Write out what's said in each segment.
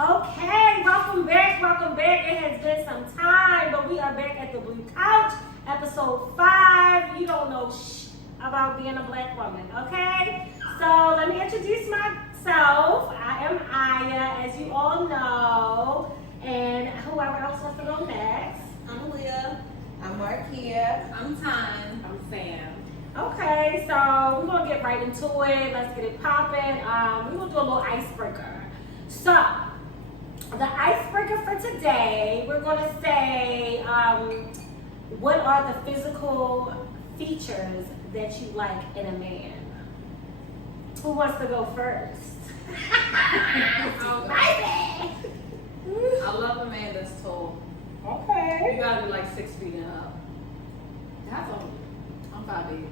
Okay, welcome back. It has been some time, but we are back at the Blue Couch, episode 5. You don't know about being a black woman, okay? So let me introduce myself. I am Aya, as you all know, and whoever else wants to go next. I'm Leah. I'm Markia. I'm Tyne. I'm Sam. Okay, so we're gonna get right into it. Let's get it popping. We're gonna do a little icebreaker. So, the icebreaker for today, we're gonna say, what are the physical features that you like in a man? Who wants to go first? I love a man that's tall. Okay. You gotta be like 6 feet and up. That's all. I'm 5'8".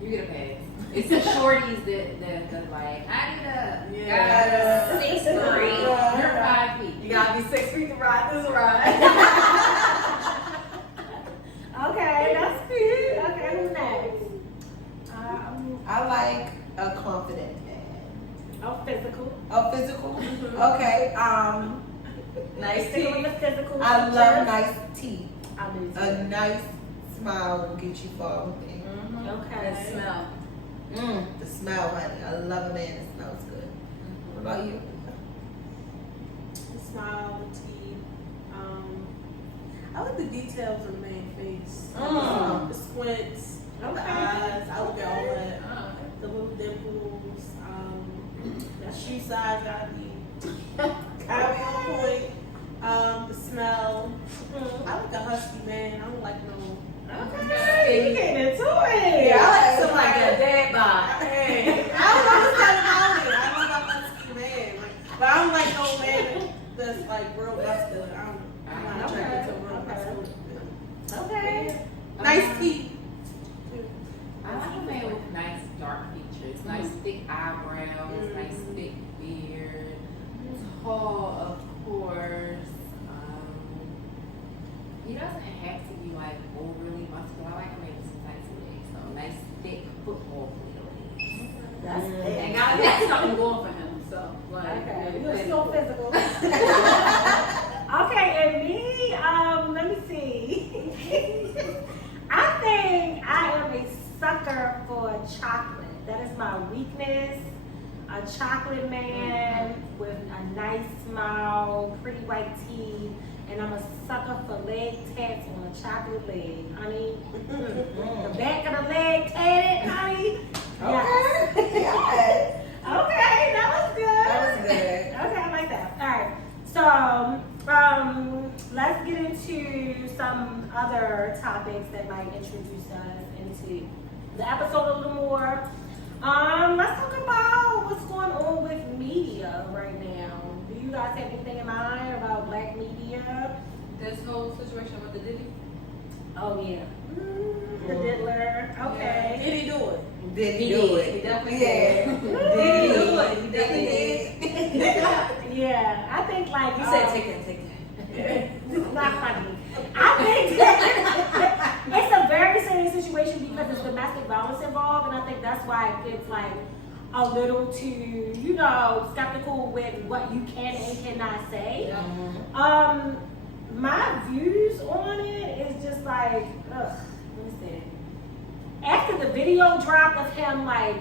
You get a pass. It's the shorties that like, I need Yeah. 6'3". You're 5 feet. You gotta be 6 feet to ride this ride. Okay, that's good. Okay, who's next? I like a confident man. Oh, physical. Oh, physical? Okay. Nice Stick with teeth. the physical. I features. love nice teeth. I do too. A nice smile will get you far with me. Okay. And smell. The smell, honey. I love a man that smells good. What about you? The smile, the teeth. I like the details of the man's face. The squints, the eyes. I look at all that. The little dimples. The shoe size gotta be on point. The smell. I like a husky man. I don't like no. Okay, you getting into it. Yeah, I like Something like a dead bod. Hey, I don't know what's that about it. I don't like a husky man. But I don't like no man that's like real muscular. I'm not attracted to real muscular. Okay. Nice teeth. I like a man with nice dark features, nice thick eyebrows, nice thick beard, tall, of course. He doesn't have to be like overly muscular. I like a man with some nice legs, so nice thick football legs. That's it. And gotta have something going for him. So, like, Okay, really you're still physical. Okay, and me, let me see. I think I am a sucker for chocolate. That is my weakness. A chocolate man with a nice smile, pretty white teeth, and I'm a sucker for leg tats on a chocolate leg, honey. The back of the leg tatted, honey. Yes. Yes. Okay, that was good. That was good. Okay, I like that. All right. So, let's get into some other topics that might introduce us into the episode a little more. Let's talk about what's going on with media right now. Do you guys have anything in mind about black media? This whole situation with the Diddy. Oh yeah. The diddler. Okay. Did he do it? Did he do it? He definitely Yeah. did. Did he do it? He definitely did. Yeah, I think like You said take that. It's not funny. I think that it's a very serious situation because there's domestic violence involved, and I think that's why it gets like a little too, skeptical with what you can and cannot say. Yeah. My views on it is just like, ugh, let me see. After the video drop of him, like,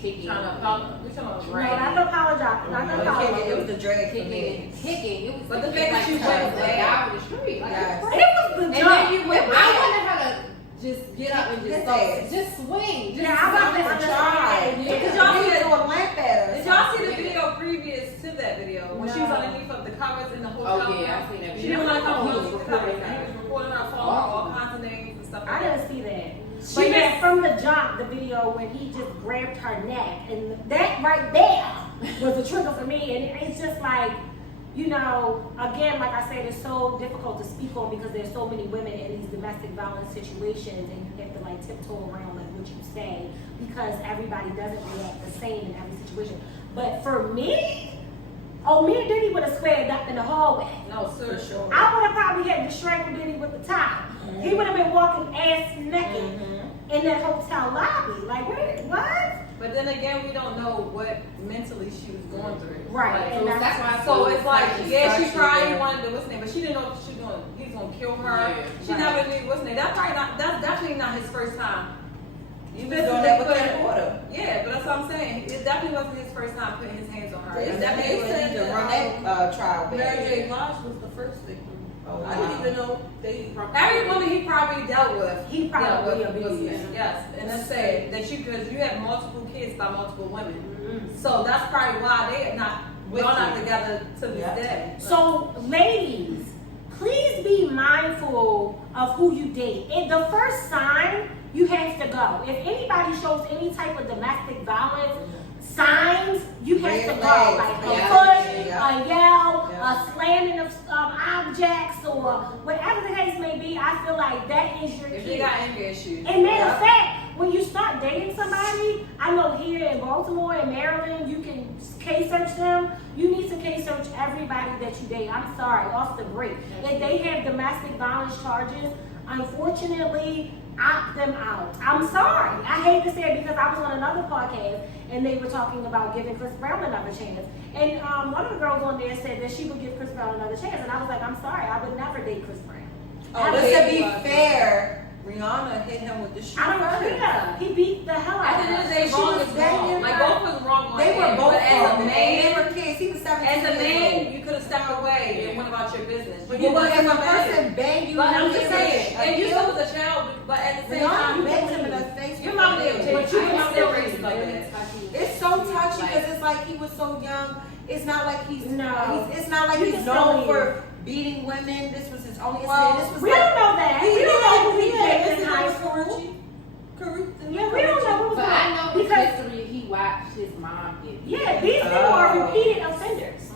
Kicking. Trying to apologize. We talking about no, drag. not to apologize, not to apologize. It was the drag for me. Kicking. It was But the kick, fact that you like, went like there. out of the street. Like, Yes. It was the and jump. then you went. I wonder how to just get up and just That's go, it. just swing. Just Yeah, I'm about to Try. understand. Did y'all see threw a lamp at her. Did y'all see the video previous to that video when she was underneath of the covers in the hotel? Oh yeah, I seen that She video. was like, He was the covers. recording He her. was recording her, calling her all kinds of names and stuff I like that. didn't see that. But yeah, from the jump, the video when he just grabbed her neck, and that right there was a trigger for me. And it's just like, again, like I said, it's so difficult to speak on because there's so many women in these domestic violence situations, and you have to like tiptoe around like what you say because everybody doesn't react the same in every situation. But for me, me and Diddy would have squared up in the hallway. No, sir. For sure. I would have probably had to strangle Diddy with the top. He would have been walking ass naked in that hotel lobby. Like, wait, what? But then again, we don't know what mentally she was going through. Right, Like, and that's why. so it's like, yeah, she cried. He Yeah. wanted to what's name, but she didn't know if he was gonna kill her. Yeah, She right. never knew what's name. That's definitely not his first time. You was doing that with Put- that water. Yeah, but that's what I'm saying. It definitely wasn't his first time putting his hands on her. They It said- definitely they said to that, run that trial back. Mary J. Blige was the first victim. Oh, I didn't wow. even know they. Every woman he probably dealt with. He probably dealt with was- abused. Yes, and that's sad that because you have multiple kids by multiple women. Mhm. So that's probably why they are not With y'all not you. together to this Yeah. day. So, ladies, please be mindful of who you date. And the first sign, you have to go. If anybody shows any type of domestic violence signs, you have Red to go. flags. Like a Yeah. push, Yeah. a yell, Yeah. a slamming of objects, or whatever the case may be. I feel like that is your If key. you got anger issues. And matter of Yeah. fact, when you start dating somebody, I know here in Baltimore and Maryland, you can case search them. You need to case search everybody that you date. I'm sorry, off the break. If they have domestic violence charges, unfortunately, opt them out. I'm sorry. I hate to say it because I was on another podcast and they were talking about giving Chris Brown another chance. And one of the girls on there said that she would give Chris Brown another chance. And I was like, I'm sorry, I would never date Chris Brown. Oh, but to be fair, Rihanna hit him with the shoe I don't first. care. He beat the hell out At of the end of her. the day, She wrong was is banging wrong. Like her. both was wrong on They were end, both but as a wrong. They man, were kids. He was 17 as a years man, old. you could have stepped away and went about your business. But You if wasn't a man. person bang you But in I'm the just face, saying, and you still was a child, but at the same Rihanna time, banged him in the face. your mom didn't with take it. you. Your mom still raised you like that. It's so touchy because it's like he was so young. It's not like he's No. It's not like You he's can known still for beating women. This was his only Well, incident. This was We like, don't know that. We don't know who he dated in high was school. Karuchi. Yeah, we don't know who's But I know his because history. He watched his mom get beat. yeah, these people are repeated offenders.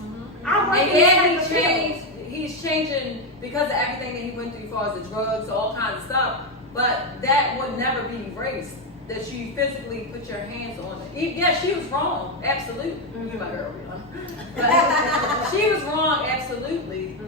I work And in this then type of field. he's changing because of everything that he went through as far as the drugs, all kinds of stuff. But that would never be erased. That you physically put your hands on it. Yeah, she was wrong, absolutely. You my girl, but she was wrong, absolutely.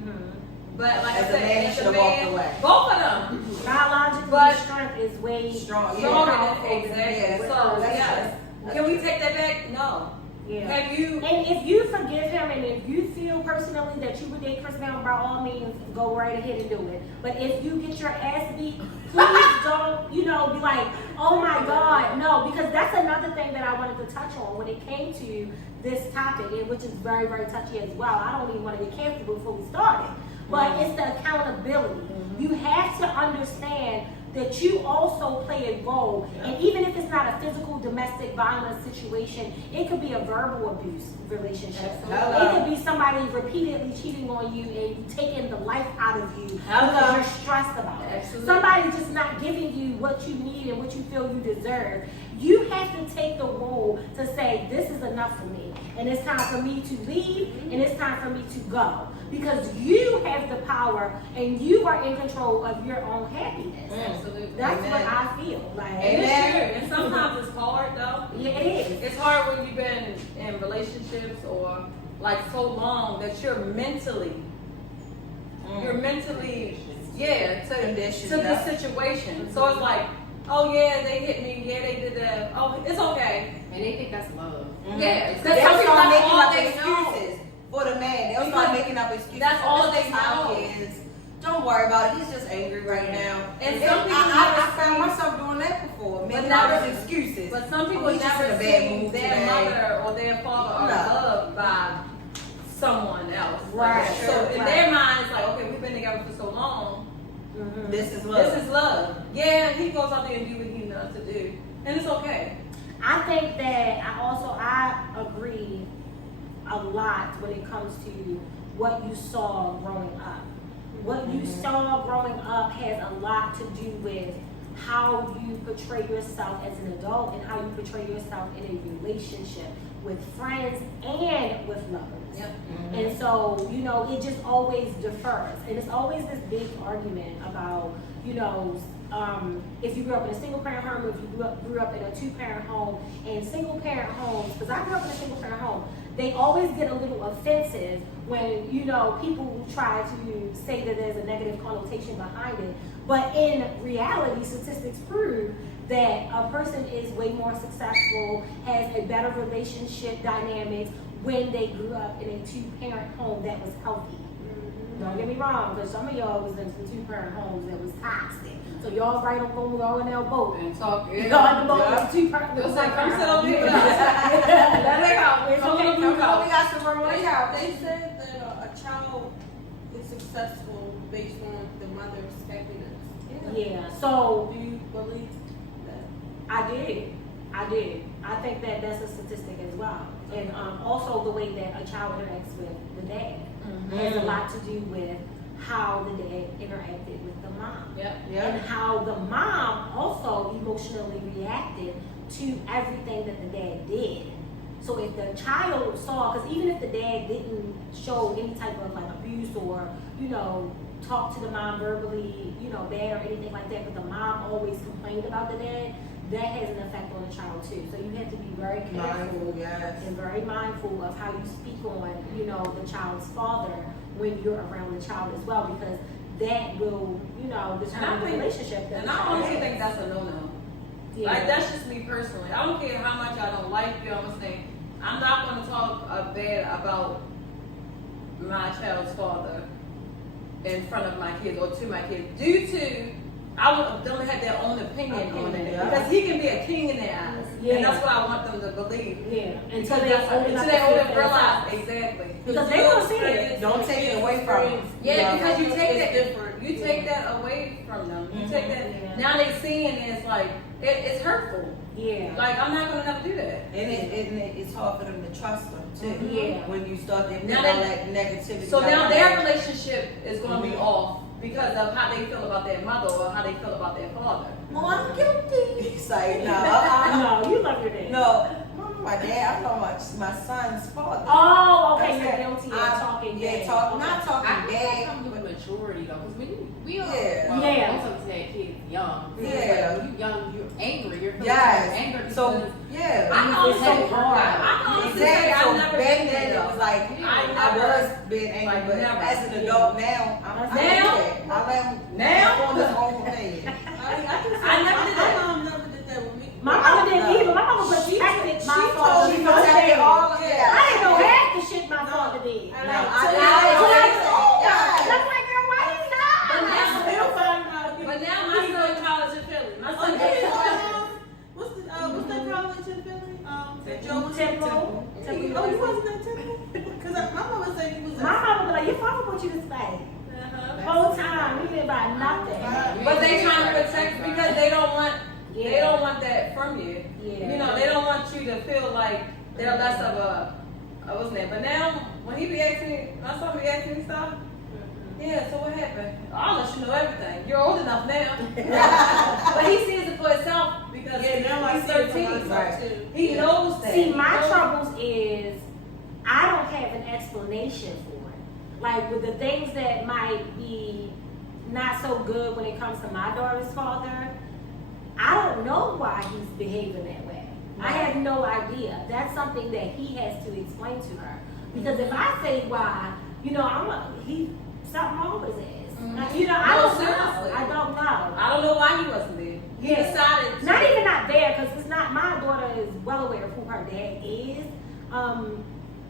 But like As I a said, man, he as should a have walked man, away. both of them Biologically, But- strength is way Strong, stronger powerful than than exactly. Yeah, So that's yes, can we take that back? No. Yeah. Have you? And if you forgive him and if you feel personally that you would date Chris Brown, by all means, go right ahead and do it. But if you get your ass beat, please don't, be like, oh my God, no, because that's another thing that I wanted to touch on when it came to this topic, and which is very, very touchy as well. I don't even want to get canceled before we started. But it's the accountability. You have to understand that you also play a role, and even if it's not a physical domestic violence situation, it could be a verbal abuse relationship. Hello. It could be somebody repeatedly cheating on you and taking the life out of you Hello. because you're stressed about it. Absolutely. Somebody just not giving you what you need and what you feel you deserve. You have to take the role to say, this is enough for me, and it's time for me to leave, and it's time for me to go. Because you have the power and you are in control of your own happiness. Absolutely. That's Amen. what I feel. Like, And it's true. And sometimes it's hard though. yeah, it is. It's hard when you've been in relationships or like so long that you're mentally, to Conditioned, the yeah. situation. So it's like, oh yeah, they hit me. Yeah, they did that. Oh, it's okay. And they think that's love. Yeah, because They'll some people start that's making all up they know. excuses for the man. They'll Because start making up excuses. that's all This they is how know. he is. Don't worry about it. He's just angry right now. And And some people I never found see- myself doing that before. Making never- up excuses. But some people Oh, he's just never in a bad see mood their today. mother or their father are No. loved by someone else. Right, So in right. their mind, it's like, okay, we've been together for so long. This is love. This is love. Yeah, he goes out there and do what he knows to do, and it's okay. I think that I agree a lot when it comes to what you saw growing up. What you saw growing up has a lot to do with how you portray yourself as an adult and how you portray yourself in a relationship with friends and with lovers. Yep. And so, it just always differs. And it's always this big argument about, if you grew up in a single parent home, or if you grew up in a two-parent home. And single parent homes, because I grew up in a single parent home, they always get a little offensive when, people try to say that there's a negative connotation behind it. But in reality, statistics prove that a person is way more successful, has a better relationship dynamics when they grew up in a two-parent home that was healthy. Don't get me wrong, because some of y'all was in some two-parent homes that was toxic. So y'all right up on y'all in that boat. And talk. Y'all in the boat with two-parent. It's like, come sit over here. Let it go. It's okay. We got some room. They said that a child is successful based on the mother's happiness. Yeah. So Do you believe that? I did. I think that that's a statistic as well. And also the way that a child interacts with the dad has a lot to do with how the dad interacted with the mom. Yep. And how the mom also emotionally reacted to everything that the dad did. So if the child saw, because even if the dad didn't show any type of like abuse or, you know, talk to the mom verbally, you know, bad or anything like that, but the mom always complained about the dad, that has an effect on the child too. So you have to be very careful and very mindful of how you speak on, you know, the child's father when you're around the child as well, because that will, you know, determine the relationship. That And I honestly think that's a no-no. Yeah. Like, that's just me personally. I don't care how much I don't like you, I'm saying, I'm not going to talk bad about my child's father in front of my kids or to my kids due to I want them to have their own opinion on it because he can be a king in their eyes, and that's what I want them to believe. Yeah, Until they realize exactly. Because they don't see it. Don't take it away from them. Yeah, because you take that different. You take that away from them. You take that. Now they seeing it, it's like it's hurtful. Yeah. Like I'm not gonna never do that. And it's hard for them to trust them too. Yeah. When you start to put Now all that- that negativity. So now out their there. relationship is gonna be off because of how they feel about their mother or how they feel about their father. Oh, I'm guilty. It's like, no, No, you love your dad. no, my dad. I'm talking about my son's father. Oh, okay. That's You're it. guilty of talking Yeah, bad. not I talking think that bad. comes with maturity though, because when we all, Yeah. well, Yeah. most of us had kids young. Yeah. Like, when you young, you're angry. You're feeling Yes. anger because So yeah. I It's honestly, so hard. I honestly say Exactly. I So never back did then that. it was like I I never- was being angry, like, but never. as an adult now, I'm Now? I let him Now? on his own opinion. I can say I never did my that. mom never did that with me. My mama didn't either. My mama protected my father. She protected all of I that. didn't know half the shit my father did. I No, know. I So know. now it's like, Yeah. I'm like, girl, why you But not? now, Still find out. but now my son in college in Philly. My Oh, son yeah, what's that college in Philly? That Joe was Temple. Oh, you wasn't at Temple? Because my mama said you was My mama was like, your father put you to stay. The whole time, he didn't buy nothing. But they trying to protect because they don't want that from you. Yeah. You know, they don't want you to feel like they're less of a what's that? But now when he be asking me, my son be asking me stuff. Yeah, so what happened? I'll let you know everything. You're old enough now. But he sees it for himself because now I he's see it for 13. myself too. He knows that. See, He my knows- troubles is I don't have an explanation for it. Like with the things that might be not so good when it comes to my daughter's father, I don't know why he's behaving that way. I have no idea. That's something that he has to explain to her. Because if I say why, you know, something wrong with his ass. You know, I No, don't seriously. know. I don't know. I don't know why he wasn't there. He Yeah. decided to. Not even not there, because it's not. My daughter is well aware of who her dad is.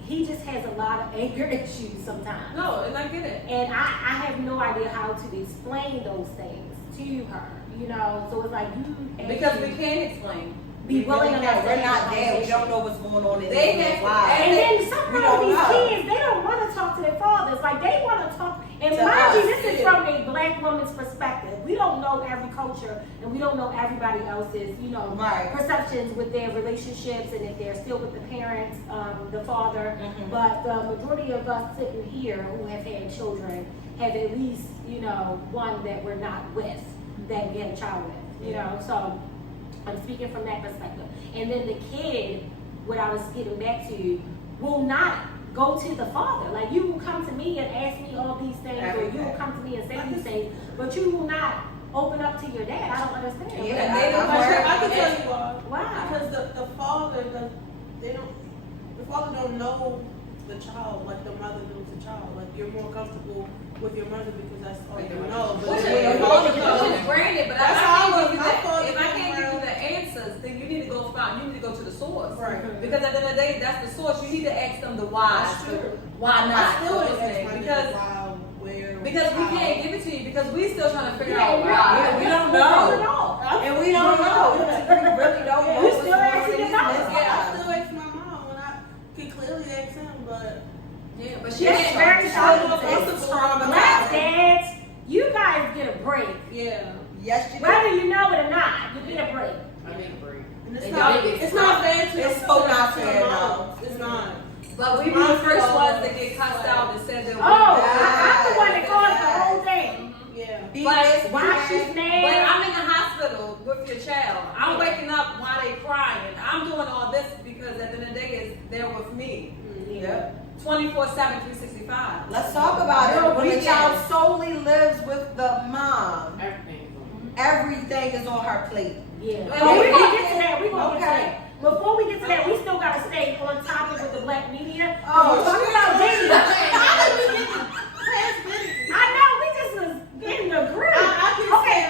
He just has a lot of anger issues sometimes, No, and I get it. and I have no idea how to explain those things to her. You know, so it's like you have Because to we can't explain. be willing enough to We're have not a there. We conversation. don't know what's going on in They their have to- lives. And then some We of don't these know. kids, they don't want to talk to their fathers. Like they want to talk. And To mind you, us, this is yeah. from a black woman's perspective. We don't know every culture, and we don't know everybody else's, you know, Right. perceptions with their relationships, and if they're still with the parents, the father. Mhm. But the majority of us sitting here who have had children have at least, you know, one that we're not with, that we had a child with. You know, so I'm speaking from that perspective. And then the kid, what I was getting back to, will not go to the father. Like you will come to me and ask me all these things, or you will come to me and say these things, but you will not open up to your dad. I don't understand. Yeah, And they don't I'm want worried. I can tell you why. Why? Because the father does, the father don't know the child like the mother knows the child. Like you're more comfortable with your mother because that's all you know. But Which when is the father which comes, is granted, but That's I how can't I give you was- that. my father If I can't give you came the Right. Because at the end of the day, that's the source. You need to ask them the why. That's true. Why not? I still for ain't this asked thing. my Because nigga why, where, because we how. can't give it to you because we still trying to figure Yeah, out yeah. why. We don't know. And we don't know. We really don't know. We what's still wrong asking with these about men. it. Yeah, I still ask my mom when I can clearly ask him, but Yeah, but she That's can't. very It's true. Black dads, you guys get a break. yeah. Yes, you do. Whether you know it or not, you get a break. I mean, break. And it's And not y'all- it's not fair to It's so not to fair, the no. moms. It's not. But we were the first ones that get cussed out and said that we I'm the one that caused the whole thing. Yeah. Be But this, be Why that. she's But mad? I'm in the hospital with your child. I'm waking up while they crying. I'm doing all this because at the end of the day, is they're with me. Yeah. 24/7, 365. Let's talk about it. When the child solely lives with the mom, Everything's on. everything is on her plate. Yeah. But But we we're gonna can't- get to that. We're gonna get to Okay. that. Before we get to that, we still gotta stay on topic with the black media. Oh, We're talking about Diddy. How did we get past Diddy? I know, we just was getting the groove. I can Okay,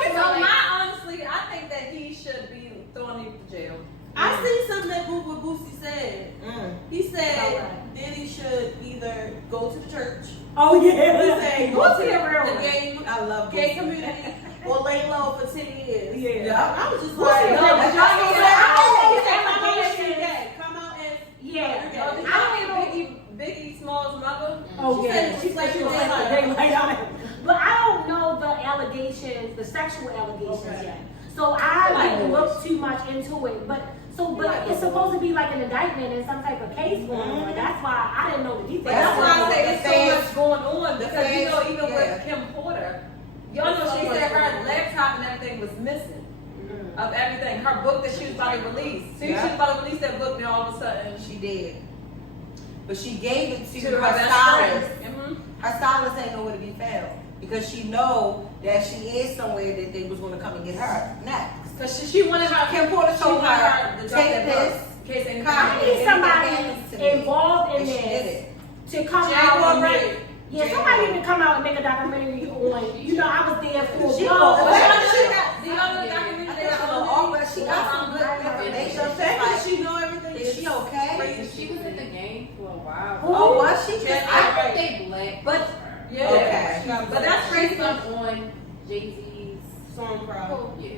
say- So my honestly, I think that he should be thrown into jail. I see something that what Boosie said. Mm. He said Alright. Diddy should either go to the church, Oh yeah. he said Go go to to the real the one. I love gay Boosie. community, or lay low for 10 years. Yeah. I was just Boosie like, was no, like, but y'all y'all know said, that he said, come out allegations- as gay. Come out as Yeah. Oh, did I y'all don't meet know. Biggie Small's mother? Oh She yeah, said- she said she was like a daylight on it. But I don't know the allegations, the sexual allegations Okay. yet. So I Like didn't yours. look too much into it. But Like it's supposed to be like an indictment and some type of case going on. Mhm. That's why I didn't know the details. But that's why I say The it's so fans- much going on the because you know fans- even yeah. with Kim Porter, y'all know she said her laptop and everything was missing of everything. Her book that she was about to release. See, Yeah. she was about to release that book, then all of a sudden She did. But she gave it to, to her her best stylist. friend. Her stylist ain't nowhere to be found. Because she know that she is somewhere that they was going to come and get her next. Because she wanted her. Kim Porter She told wanted her, to drop take that this. book in case anything. I need Anything somebody happens to me. involved in And she did this it. to come Jay out and Albright. make. Yeah, somebody need to come out and make a documentary on. You know, I was there for. She a gonna- while. But She got the other documentary I that think I she love. all, but she got some good information. the fact that she know everything Is she okay? crazy. She was in the game for a while. Oh, was she? Yeah. I think they black. But yeah, Okay. but that's She's crazy. on Jay-Z's. Song crowd. Yeah.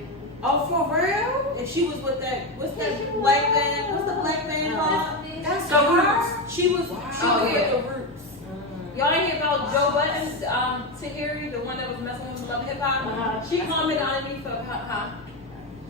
Oh, for real? And she was with that, what's that black band? What's the black band called? That's The her? Roots. She was Oh, yeah. with the Roots. Y'all ain't hear about Joe Budden's Tahiri, the one that was messing with Love Hip Hop? Uh-huh. She commented underneath of her,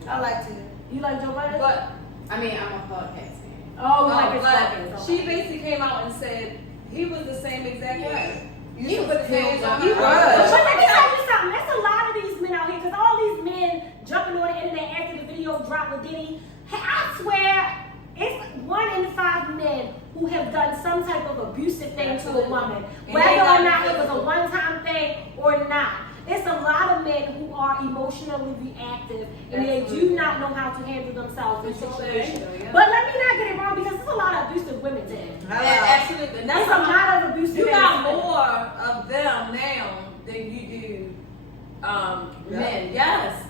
I like to. You like Joe Budden? but I mean, I'm a podcast fan. Oh, you like his but fucking. she basically came out and said he was the same exact way. You should put his hands on He her. was. But let me tell you something. There's a lot of these men out here, because all these men jumping on the internet after the video dropped with Diddy. Hey, I swear, it's 1 in 5 men who have done some type of abusive thing to a woman, And whether they or got not it was a physical. one-time thing or not. It's a lot of men who are emotionally reactive and they do Absolutely. not know how to handle themselves in Control situations. their anger, yeah. But let me not get it wrong, because there's a lot of abusive women too. Absolutely. And There's that's a lot of abusive You got women. more of them now than you do men. Yes.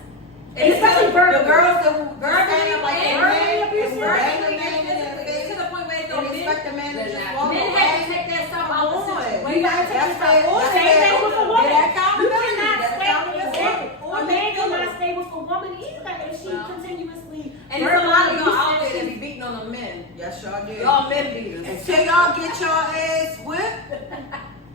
And Especially The verbally. girls that who verbally stand up like and they verbally man, abusive. and bang the verbally man in their and physically. face, To the point where and men expect the man to They're just not- walk have to away. take that stuff Come out of the on. situation. You gotta take That's yourself fair. on. That's Same fair. thing with a Get woman. that You accountability. cannot That stay with accountability. a man cannot stay with a woman either if she No. continuously. And there's a lot of y'all out there verbally that be beating on the men. Yes, y'all do. Y'all men beaters. Until y'all get your ass whipped,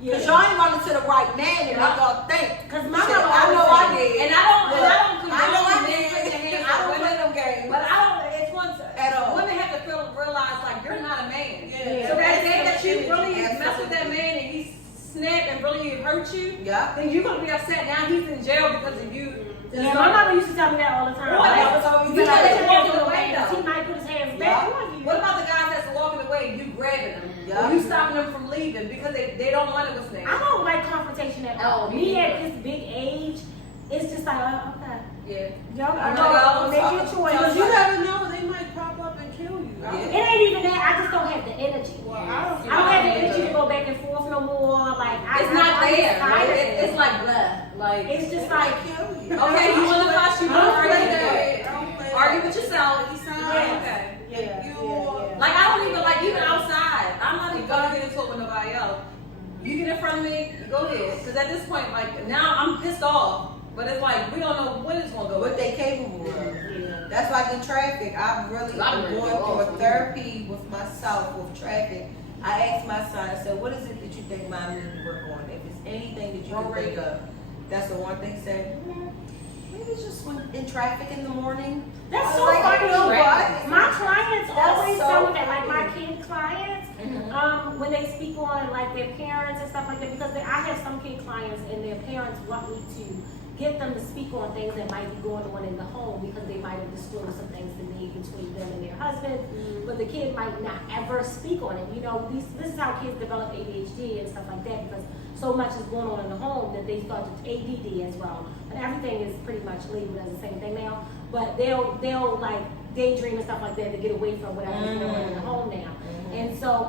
cause y'all ain't running to the right man and make y'all think. Cause my Shit, mama I know always I said- did. And I don't I know condone I men did. putting their hands I on don't play women. them games. But I don't. It's once At all. women have to realize like you're not a man. Yeah. So that day that you really Absolutely. mess with that man and he snap and really hurt you, Yeah. then you're gonna be upset. Now he's in jail because of you. Yeah, my mama used to tell me that all the time. What Like, about- you you gotta gotta let your walk hands away, go back, 'cause though. he might put his hands Yeah. back on you. What about the guys that's walking away and you grabbing them? Yeah. Or you stopping them from leaving because they don't want to what's I name? don't like confrontation at all. Oh, Me me at neither. this big age, it's just like, okay, Yeah. y'all I know go y'all make talking- your choice. Because you never know, they might pop up and kill you. Yeah. It ain't even that. I just don't have the energy. Well, I I don't have the energy to go back and forth no more. Like It's I, not I'm there. just tired of it. It's like blah. Like It's just like kill you. okay, you want to fuss, you want to I don't argue, play I don't play argue that. with yourself. He sound Yeah. Okay. Yeah, Yeah, you. yeah. Like I don't even like even outside. I'm not even gonna get into it with nobody else. You get in front of me, go ahead. Because at this point, like now I'm pissed off. But it's like we don't know when it's gonna go. What they capable of. Yeah. That's like in traffic. I've really I'm been ready to going go through a off. therapy with myself with traffic. I asked my son, I said, what is it that you think mom needs to work on? If it's anything that you can think of, that's the one thing he said, maybe it's just when in traffic in the morning. That's I so was like, funny. you know what? My clients That's always so tell me that, like my funny. kid clients, Mhm. when they speak on like their parents and stuff like that, because I have some kid clients and their parents want me to get them to speak on things that might be going on in the home because they might have disclosed some things to me between them and their husband, but the kid might not ever speak on it. You know, this is how kids develop ADHD and stuff like that because so much is going on in the home that they start to ADD as well. And everything is pretty much labeled as the same thing now, but they'll like daydream and stuff like that to get away from whatever's going on in the home now. And so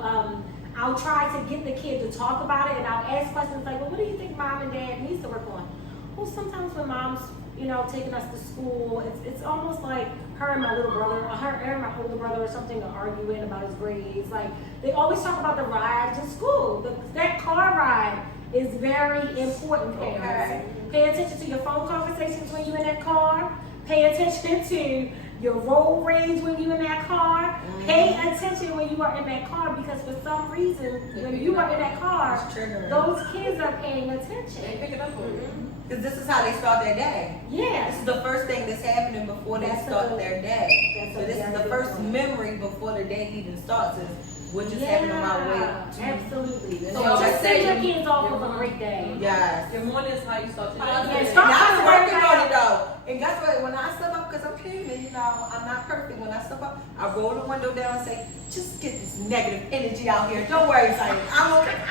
I'll try to get the kid to talk about it and I'll ask questions like, well, what do you think mom and dad needs to work on? Well, sometimes when mom's, you know, taking us to school, it's almost like her and my little brother, or her and my older brother or something are arguing about his grades. Like, they always talk about the ride to school. That car ride is very important, parents. Okay. Pay attention to your phone conversations when you're in that car. Pay attention to your road rage when you're in that car. Pay attention when you are in that car because for some reason, when you are in that car, It's triggering. those kids are paying They attention. pick it up on you. Because this is how they start their day. This Yes. is the first thing that's happening before they That's start a- their day. that's So a this is very the good first point. memory before the day even starts is what just happened on my way to. Absolutely. So So just just say send your you- kids off you're with a right. great day. Yes. Your morning is how you start your Yeah, day. start- And I've been working on it though. And guess what? When I step up, because I'm human, you know, I'm not perfect. When I step up, I roll the window down and say, just get this negative energy out here. Don't worry, son.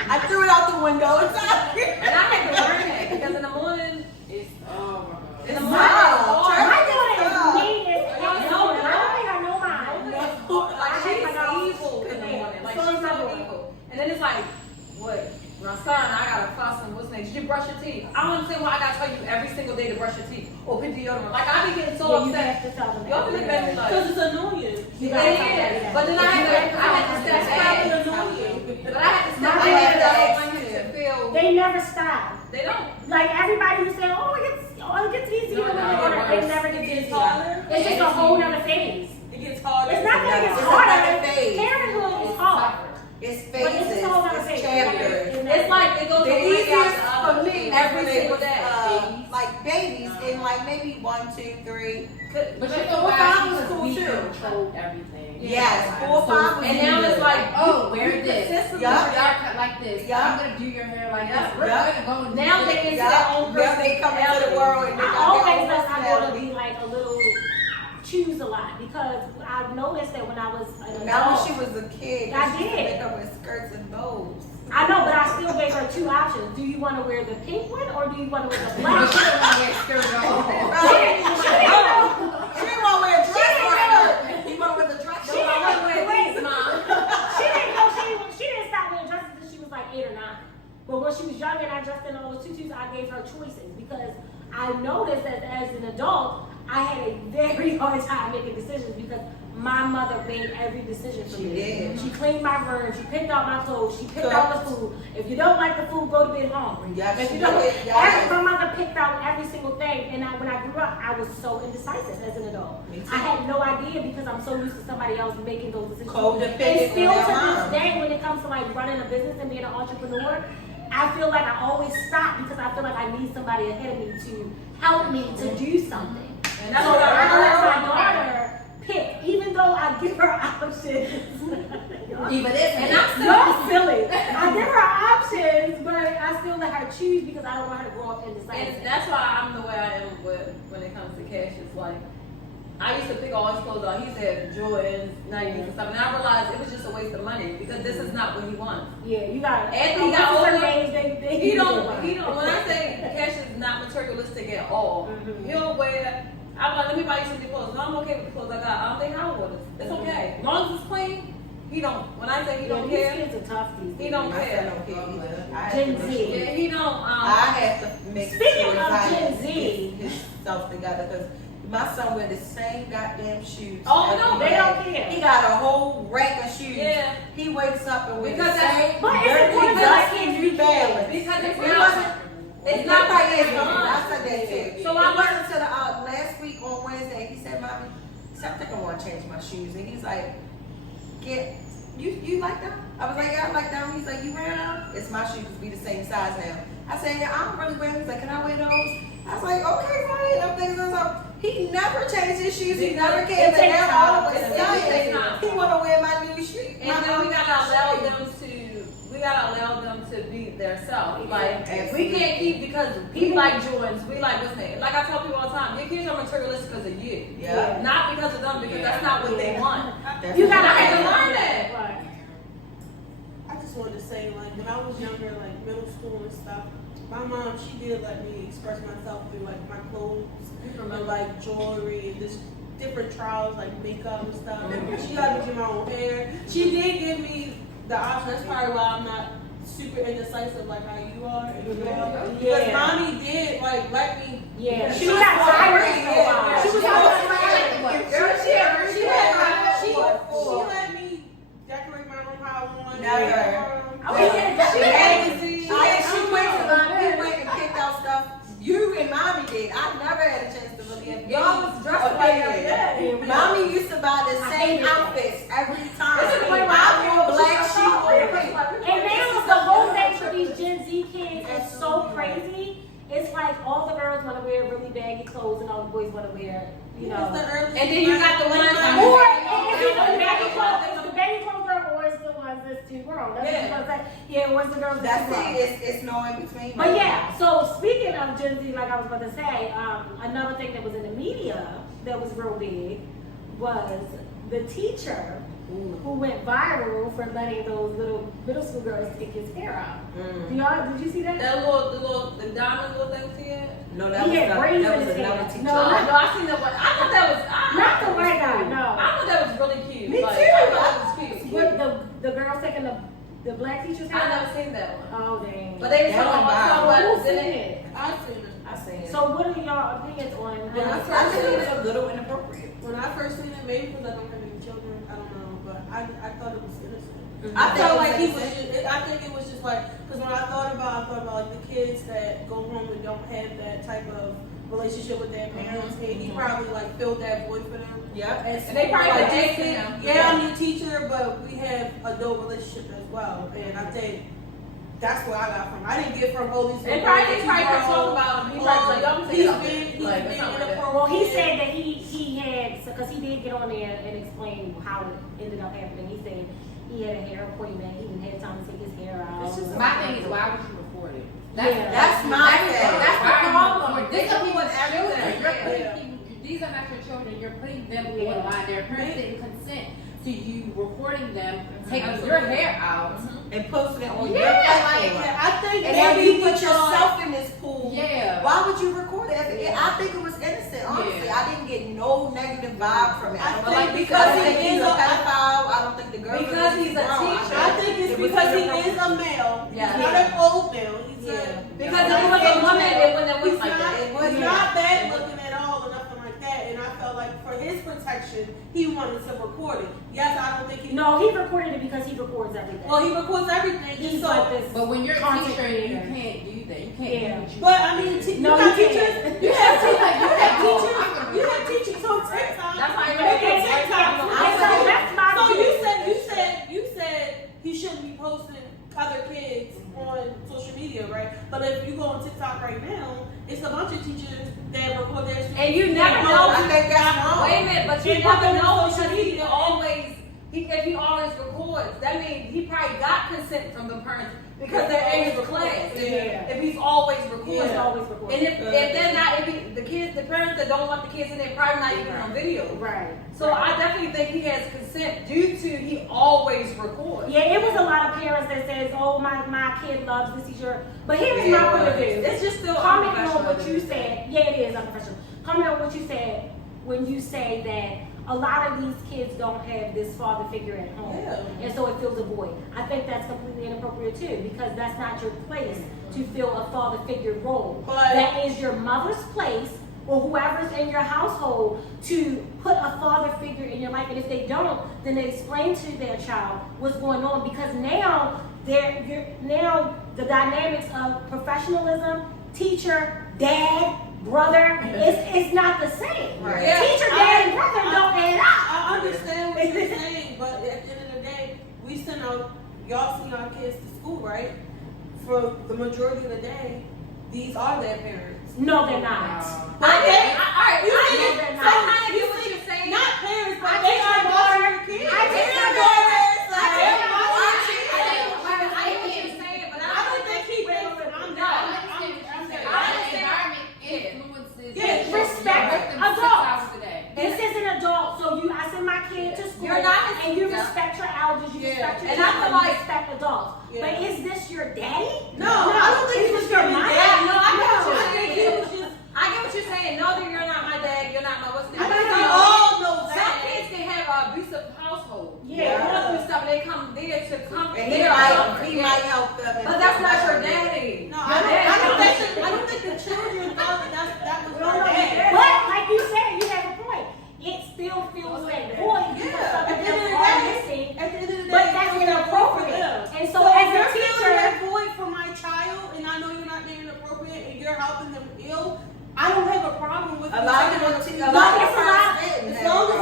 I threw it out the window. It's out here. And I had to learn that because in the morning, It's, oh my God. in the It's morning, hard. it's My hard. daughter is mean as heck. No, I don't think I know mine. Like she's evil in the morning. Like she's so evil. And then it's like, what? My son, I gotta fuss him. What's next? Did you brush your teeth? I don't understand why I gotta tell you every single day to brush your teeth or put deodorant. Like I be getting so Yeah, you upset. have to tell them. Y'all been that. like, Because it's annoying. You it gotta tell them is. that. But then I had to step It's probably back. annoying. But I had to step My back dad because I does don't want him to feel. They never stop. They don't. Like everybody who say, oh, it gets easier No, when no, you're older. They worse. never It get gets easier. harder. It's just a whole nother phase. It gets harder. It's not that it's It's harder. another phase. Parenthood is It's hard. tougher. It's But it's phases, just a whole nother it's phase. chapters. It's like it goes The from one day easiest to the for other. me every was, single day. like babies in like maybe 1, 2, 3. But you know 4, why? 5 was Because cool we too. controlled everything. Yes, 4, 5 was And now good. it's like, Oh, wear this. consistently- Yeah. Y'all cut like this. Yeah. I'm gonna do your hair like Yeah. this. We're Yeah. gonna go and do Now this. they into Yeah, their own yeah, they come into the personality. world and they I got always their own let my daughter personality. be like a little choose a lot because I've noticed that when I was an Not when adult, she was a kid. I she used to did. make her wear skirts and bows. I know, but I still gave her two options. Do you want to wear the pink one or do you want to wear the black But she one? didn't want to wear skirt at all. She didn't know. She didn't want to wear a dress She for didn't her. You want to wear the dress? She didn't know Wait, wait. please, Mom. She didn't know she didn't stop wearing dresses until she was like 8 or 9. But when she was younger and I dressed in all those tutus, I gave her choices because I noticed that as an adult, I had a very hard time making decisions because my mother made every decision for She me. did. She cleaned my room, she picked out my clothes, she picked out the food. If you don't like the food, go to bed hungry. Yes, If she you don't, did. Yes. my mother picked out every single thing. And when I grew up, I was so indecisive as an adult. Me too. I had no idea because I'm so used to somebody else making those decisions. Codependent And still on to their this mom. day, when it comes to like running a business and being an entrepreneur, I feel like I always stop because I feel like I need somebody ahead of me to help me to do something. And that's So what I let I my daughter pick, even though I give her options. Even this. And I'm still Y'all silly. I give her options, but I still let her choose because I don't want her to grow up indecisive. And that's why I'm the way I am when it comes to cash. It's like, I used to pick all his clothes out. He used to have Jordans, Nikes, and stuff. And I realized it was just a waste of money because this is not what he wants. Yeah, you got it. Anthony got older. They He don't, when I say cash is not materialistic at all, Mhm. he'll wear, I'm like, let me buy you some new clothes. No, I'm okay with the clothes I got. I don't think I want it. It's okay. As long as it's clean, he don't, when I say he don't these care, kids are tough these days. he don't My son care. don't care either. I have Gen to make Z. sure- Yeah, he don't, I have to make Speaking sure of that Gen I Z. get his stuff together because My son wear the same goddamn shoes. Oh, no, every they day. don't care. He got a whole rack of shoes. Yeah. He wakes up and wears the Because that's- same But it's dirty, important that dusty kids New be Balance. Because it's It not. wasn't. It's not like like it. it's I said that too. So It I wasn't until last week on Wednesday. He said, "Mommy, I think I want to change my shoes." And he's like, "Get you like them?" I was like, "Yeah, I like them." He's like, "You wear them?" It's my shoes. Be the same size now. I said, "Yeah, I don't really wear them." He's like, "Can I wear those?" I was like, "Okay, fine." I'm thinking to myself, he never changed his shoes. He never cared. It But takes now all of a time. It takes sudden, time. he want to wear my new shoes. And then we gotta allow them to be their self. Like we can't keep because we like Jordans, we like what's name. Like I tell people all the time, your kids are materialistic because of you. Yeah. Not because of them, because that's not what they want. You gotta I had to have learn that. Right. I just wanted to say, like, when I was younger, like middle school and stuff, my mom, she did let me express myself through like my clothes and like jewelry and just different trials like makeup and stuff. And she let me do my own hair. She did give me the option. That's probably why I'm not super indecisive like how you are. And you are. Because Yeah. mommy did like let me. Yeah. She She was got tired afraid, for a while. yeah. She was She let me decorate my room how I wanted. Never. Oh, we did that. She went and picked out stuff. You and mommy did. I never had a chance to really have Y'all was dressed like opinion. Mommy used to buy the same outfits every time. This is I wore black, she wore pink. And now the whole thing for these Gen Z kids is so crazy. It's like all the girls want to wear really baggy clothes and all the boys want to wear, you know. And then you got the ones Or it's either baggy clothes, it's the baggy clothes girl, or it's the ones that's too grown. That's Yeah. what I'm saying. Yeah, or it's the girls That's that's too grown. it. It's no in between. But yeah, so speaking of Gen Z, like I was about to say, another thing that was in the media that was real big was the teacher who went viral for letting those little middle school girls take his hair out. Did you see that? the diamond little thing to it. No, that He had braids that in was his another hair. teacher. No, I seen that one. I thought that was Not the white guy, no. I thought that was really cute. Me Like, too. I thought that was cute. With the girls taking the black teacher's hair I out? never seen that one. Oh, dang. But they were That talking one about viral. Who's what seen did it? I've seen it. I seen it. So what are y'all opinions on? When I I think it was a little inappropriate. When I first seen it, maybe because I don't have any children, I don't know, but I thought it was innocent. I felt think like he it was. I think it was just like because when I thought about like the kids that go home and don't have that type of relationship with their parents, and he probably like filled that void for them. Yeah. And they probably like, dated just, him. yeah, I'm your teacher, but we have adult relationship as well, and I think that's where I got from. I didn't get from all these. They probably could talk about him. He probably like, I'm He's saying been like, something like that. inappropriate. Well, he said that he had, because he did get on there and explain how it ended up happening. He said he had a hair appointment. He didn't have time to take his hair out. It's just My thing is, why would you report it? Yeah. That's my thing. That's the Why are you problem. reporting? They These don't are want people's children. everything. You're putting Yeah. people, these are not your children. You're putting them Yeah. on line. Their parents didn't consent to you reporting them, taking your hair out. And posted it on Yeah, your like, platform. I think And then maybe you put he yourself in this pool. Yeah. Why would you record it? I think it was innocent, honestly. Yeah. I didn't get no negative vibe from it. I But think like, because because he he's is a a- pedophile, I don't think the girl Because he's a teacher. I think it's It was because he inappropriate. is a male. Yeah. He's not an old male. He's Yeah. Because if he was a woman, it wouldn't have He's looked like not, that. he's not bad looking at all or nothing like that. And I felt like for his protection, he wanted to record it. Yes, I don't think he. No, he recorded it because he records everything. Well, he records everything. He's so, like this. But when you're a Content teacher, you creator. can't do that. You can't Yeah. do what you but I want mean, to do. No, you you have teachers. can't. You have teachers. I'm You have teachers on TikTok. That's how you Making make it. TikToks. And so that's my So view. you said he shouldn't be posting other kids on social media, right? But if you go on TikTok right now, it's a bunch of teachers that record their students. And you never know. I think that's wrong. Wait a minute, but you He never put them know on because social he media. if he always records, that means he probably got consent from the parents because they're in his class. Yeah. If he's always He's recording. always recording. And if they're not, the parents that don't want the kids in there probably not even on video. Right. So I definitely think he has consent due to he always records. Yeah, it was a lot of parents that says, "Oh, my kid loves this teacher." But here's my point of view. It's just still Comment on unprofessional. what you said. Yeah, it is unprofessional. Comment on what you said when you say that a lot of these kids don't have this father figure at home, Yeah. and so it fills a void. I think that's completely inappropriate too, because that's not your place to fill a father figure role. But- that is your mother's place or whoever's in your household to put a father figure in your life. And if they don't, then they explain to their child what's going on, because now now the dynamics of professionalism, teacher, dad, brother, it's not the same. Right. Yeah. Teacher, dad, and brother don't add up. I understand what you're saying, but at the end of the day, we send y'all send our kids to school, right? For the majority of the day, these are their parents. No, they're not. But I they, get what you're saying. not parents, but I they teach are my watching daughter. your kids. I teach my They're daughter. parents, I like, teach they're my daughter. watching. I get what you're saying, but I don't think he thinks that I'm No, not. Yes, respect adults. This is an adult, so I send my kid to school, You're not his and you teacher. respect your elders, you respect your And I children, feel you like- respect adults. Yeah. But is this your daddy? No, I don't think Is he this was your your mother? dad. No, I get what I you're think saying. he was just. I get what you're saying. No, that you're not my dad. You're not my what's the I name? think we all know Some that. kids can have an abusive household. Yeah. They're going through stuff. They come there to come. And they're he might help them. But that's not your daddy. No, Your dad I don't knows. think the children thought that was No, their no, dad. but like you said, you have a point. It still feels like void because Yeah, something at the end of the else are day, missing. At the end of the day, But it that's was their inappropriate. void for them. And so So as if a you're feeling teacher, that void for my child, and I know you're not being inappropriate, and you're helping them heal, I don't have a problem with A lot of you. them- As a lot of long parents as didn't as have long a as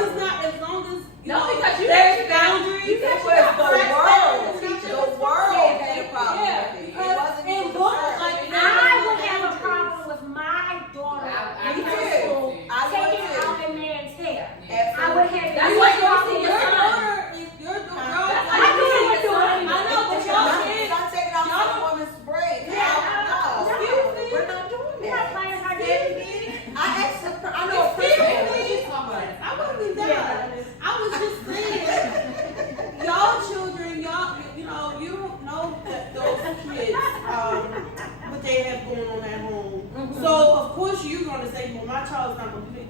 it's problem. not, as long as you No, know, because you there's actually got- boundaries. you It actually was got the correct world. parents. The world had a problem Yeah, with it. It because wasn't in even books, the like, church. I would have a problem with my daughter I in Me her too. school I would taking too. out a man's hair. I Absolutely. would have That's no why you problem see with your that. daughter, your daughter, I do it with you. I know, but y'all Not kids. not taking out some woman's braid. Yeah, No, excuse me. we're not doing You're not that. playing her daddy did. I asked the, I know a Excuse principal. me. I wasn't done. I was just saying, y'all children, y'all, you know, you don't know that those kids, what they have going on at home. So of course you're gonna say, well, my child's not gonna do it.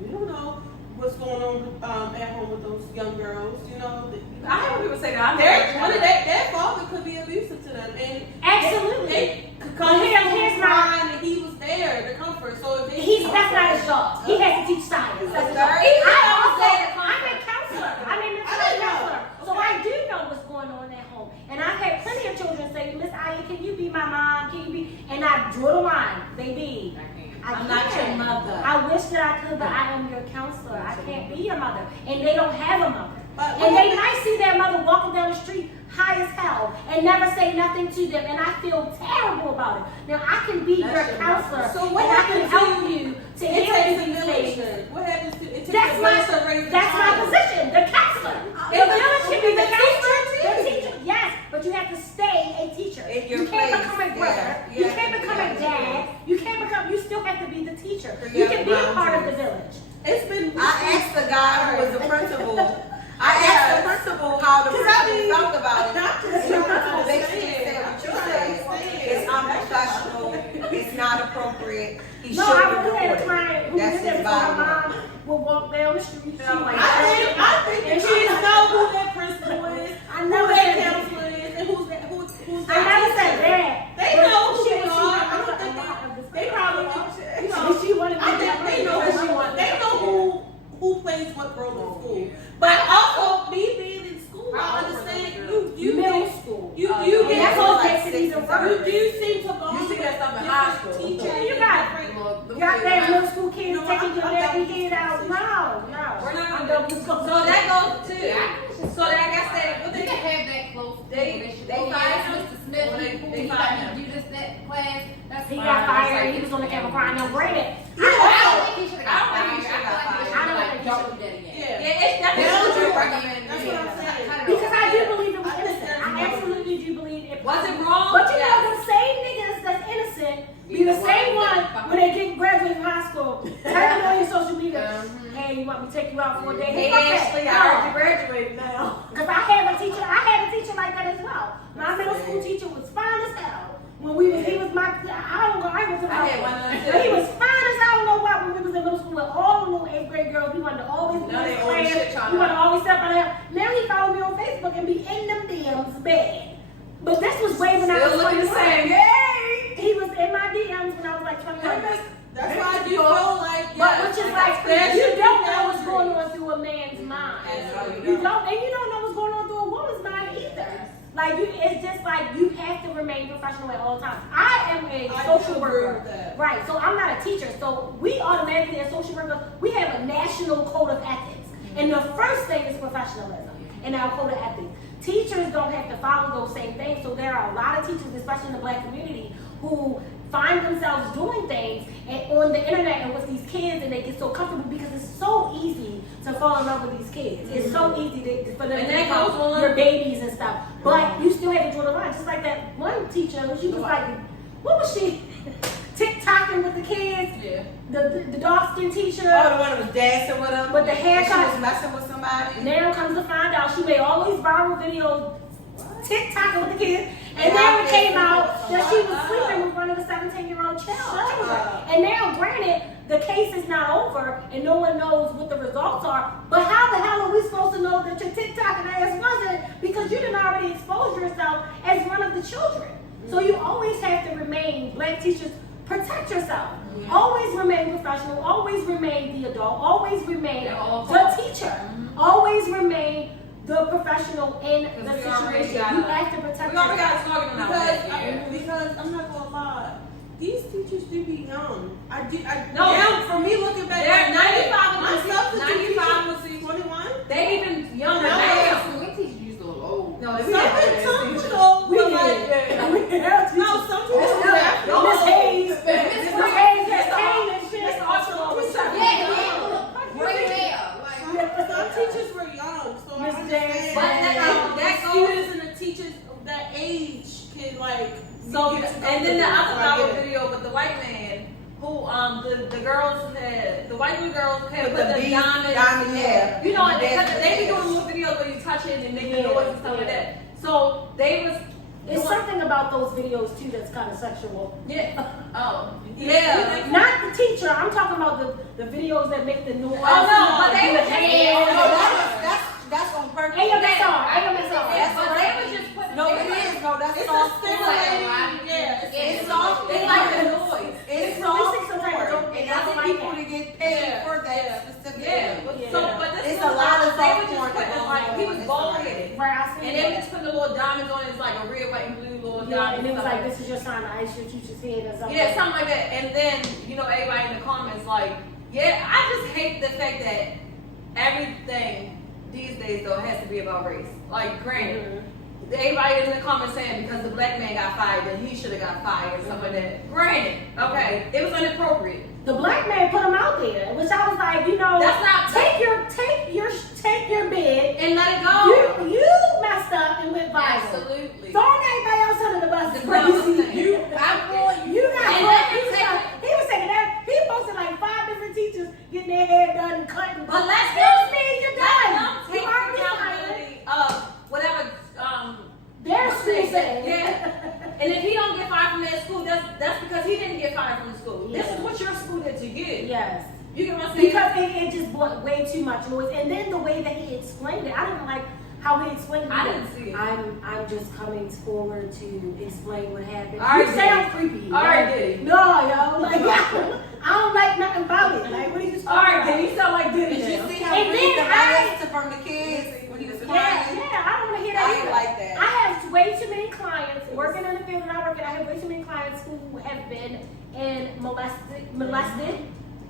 You don't know what's going on at home with those young girls. You know, I hear people say that. their father could be abusive to them, and Absolutely. they could But come here's home my- crying, and he was there to comfort. So if they That's not his job. He has to teach science. That's his job. Very I'm a counselor. I'm a mental I know. counselor. So I do know what's going on at home. And I've had plenty of children say, Miss Aya, can you be my mom? Can you be? And I drew the line, baby. I'm not your can't. mother. I wish that I could, but I am your counselor. I can't be your mother. And they don't have a mother. But And they might see their mother walking down the street high as hell and never say nothing to them. And I feel terrible about it. Now, I can be your counselor. So what and I can happens to help you to It heal takes a these village. things. What happens to it? Takes That's a my village to raise a that's my child. position, the counselor. The village can be the counselor, the teacher. Yes, but you have to stay a teacher. In your You can't place, become a brother. yeah. You Yeah. can't become a dad. You can't become. You still have to be the teacher. So You you can have be a part of the boundaries. village. It's been. I asked the guy who was the principal. I asked the principal how the 'Cause I principal mean, felt about it. I'm just And the trying to principal basically understand. said what you I'm trying to said. understand. It's unprofessional. It's not appropriate. He No, should I have really had a reported. client who That's did that his before my bottom line. mom would walk down the street. She I'm like, I think the kids know who their principal is, I who never their said that. counselor is, and who's their I never said that. They But know who she they was are. I a don't think lot of this they probably, you know. She wanted I think they know they know who plays what role in school. But also me being in school, I understand you middle get- school. you Yeah, get that's so what like makes it 6 even and worse. 7. you seem to go You see that stuff in different high school. teachers, Yeah, you got it. different- Got that middle school kids No, taking your I'm nappy not- head out. No. We're not I'm gonna just So gonna that goes too. So like I said, what You they can have that close They- relationship. they Oh, fired yes, him. Mr. Smith, Well, he they got fired me him. do this, that class. That's He fine. got It's fired. like, He was on the camera crying. Now, granted, I don't think he should have got I don't think fired. he should have got I feel fired. like don't do that again. Yeah. Yeah, it's That's that's what what I'm recommend. That's what I'm saying. Cut it because off. I do believe it was I think innocent. there's I no- absolutely do believe it. Was it wrong? But you know, Yes. the same niggas that's innocent be the same one when they get graduated from high school. Turn on your social media. Hey, you want me to take you out for a day? Hey, Fuck that. Ashley, I No. heard you graduated now. Because I had a teacher like that as well. My middle school teacher was fine as hell. When he was I don't know, I was I had one of them But he too. was fine as I don't know why when we was in middle school with all the little 8th grade girls. We wanted to always be Now they in always class. shit talking. We wanted to always step on him. Now he followed me on Facebook and be in them DMs bad. But this was way when I Still was looking the 21. same. Yay! He was in my DMs when I was like 21. That's why I do feel like just like you don't know what's going on through a man's mind. You don't, and you don't know what's going on through a woman's mind either. Like it's just like you have to remain professional at all times. I am a social worker, right? So I'm not a teacher. So we automatically, as social workers, we have a national code of ethics, and the first thing is professionalism in our code of ethics. Teachers don't have to follow those same things. So there are a lot of teachers, especially in the Black community, who find themselves doing things on the internet and with these kids, and they get so comfortable because it's so easy to fall in love with these kids. It's so easy for them to become your babies and stuff. But you still have to draw the line. Just like that one teacher, she was like, what was she? TikToking with the kids. Yeah. The dark skin teacher. Oh, the one that was dancing with them. But the haircut. She was messing with somebody. Now comes to find out she made all these viral videos TikToking with the kids. And then it came out that she was sleeping with one of the 17-year-old children. And now, granted, the case is not over and no one knows what the results are. But how the hell are we supposed to know that your TikToking ass wasn't? Because you didn't already expose yourself as one of the children. So you always have to remain, Black teachers, protect yourself. Always remain professional. Always remain the adult. Always remain the teacher. Always remain the professional in the situation. You have to protect yourself. Because I'm not gonna lie, these teachers do be young. No, for me looking back, they're 95 21. They even younger now. We teach you a little old. No, Some teachers old. We did. No, some teachers Miss Hayes. Miss Hayes has came and shit. Some teachers were young, so I understand. But that students and the teachers of that age can like. So and then the other viral video with the white man who the girls had, the white little girls had put the diamond, yeah. You know, they be doing little videos where you touch it and make the noise and stuff like that. So they was. It's something about those videos too that's kind of sexual. Yeah. Oh. Yeah. Not the teacher. I'm talking about the videos that make the noise. Oh no, but they were that's on purpose. AMSR. But they were just putting. No, it is. No, that's soft. It's soft. They like the noise. It's soft. And I think people to get paid for that specifically. Yeah. So, but this it's a lot of they were soft just porn. putting like he was bald headed. Right, I see And they were just putting the little diamonds on it. It's like a red, white, and blue little diamond. And it was like, this is your sign to ice your teacher's head or something. Yeah, something like that. And then, everybody in the comments like, yeah, I just hate the fact that everything these days though has to be about race. Like, granted, everybody in the comments saying because the Black man got fired, then he should have got fired or something like that. Granted, okay, it was inappropriate. The Black man put him out there, which I was like, that's not take your bid and let it go. You messed up and went viral. Absolutely. Throwing everybody else under the bus is crazy. He was taking that. He posted like 5 different teachers getting their hair done and cutting. But let's you're done. take accountability of whatever their school said. Yeah. And if he don't get fired from that school, that's because he didn't get fired from the school. Yeah. This is what your school did to you. Yes. You get what I'm saying? Because it just brought way too much noise. And then the way that he explained it, I didn't like how he explained it. I didn't see it. I'm just coming forward to explain what happened. Alright, You sound creepy. Alright, Diddy. No, yo, like I don't like nothing about it. Like, what are you talking about? Alright, Diddy, you sound like Diddy. Did you see how And he then the letters from the kids when he was crying? Yeah, I don't want to hear that I either. didn't like that. I have way too many clients working in the field that I work in. I have way too many clients who have been in molested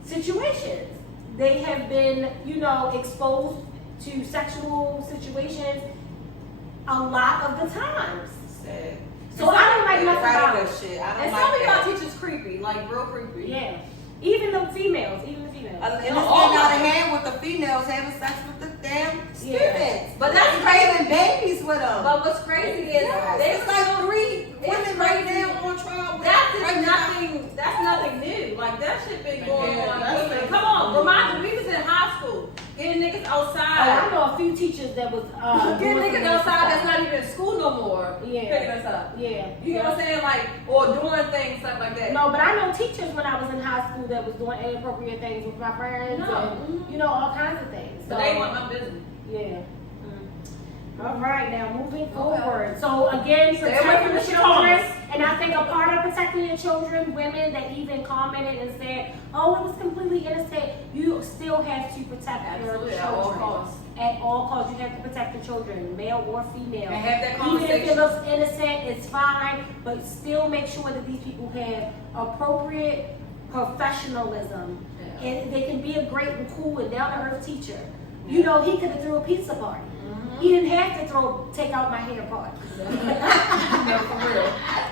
situations. They have been, exposed to sexual situations a lot of the times. So I don't like nothing about it. Shit. I And don't some of like y'all that. teachers creepy, like real creepy. Yeah. Even the females. And it's getting all out of of them. hand with the females having sex with the damn students. But that's crazy. Babies with them. But what's crazy is It's like 3 women right now on trial. That's nothing new. Like that shit been going on. Come on, remind me, we was in high school getting niggas outside. I know a few teachers that was Getting niggas outside that's not even in school no more. Yeah. Picking us up. Yeah. You know what I'm saying? Like, or doing things, stuff like that. No, but I know teachers when I was in high school that was doing inappropriate things with my friends and all kinds of things. But they want my business. Yeah. All right, now moving forward. So again, Stay away protect from the the children, traumas. and I think think a part of protecting your children, women that even commented and said, "Oh, it was completely innocent," you still have to protect Absolutely, your at all children. costs. At all costs, you have to protect your children, male or female. And have that Even if it conversation. looks innocent, it's fine, but still make sure that these people have appropriate professionalism. Yeah. And they can be a great and cool and down to earth teacher. You know, he could have threw a pizza party. Mhm. He didn't have to take out my hair party. No, for real.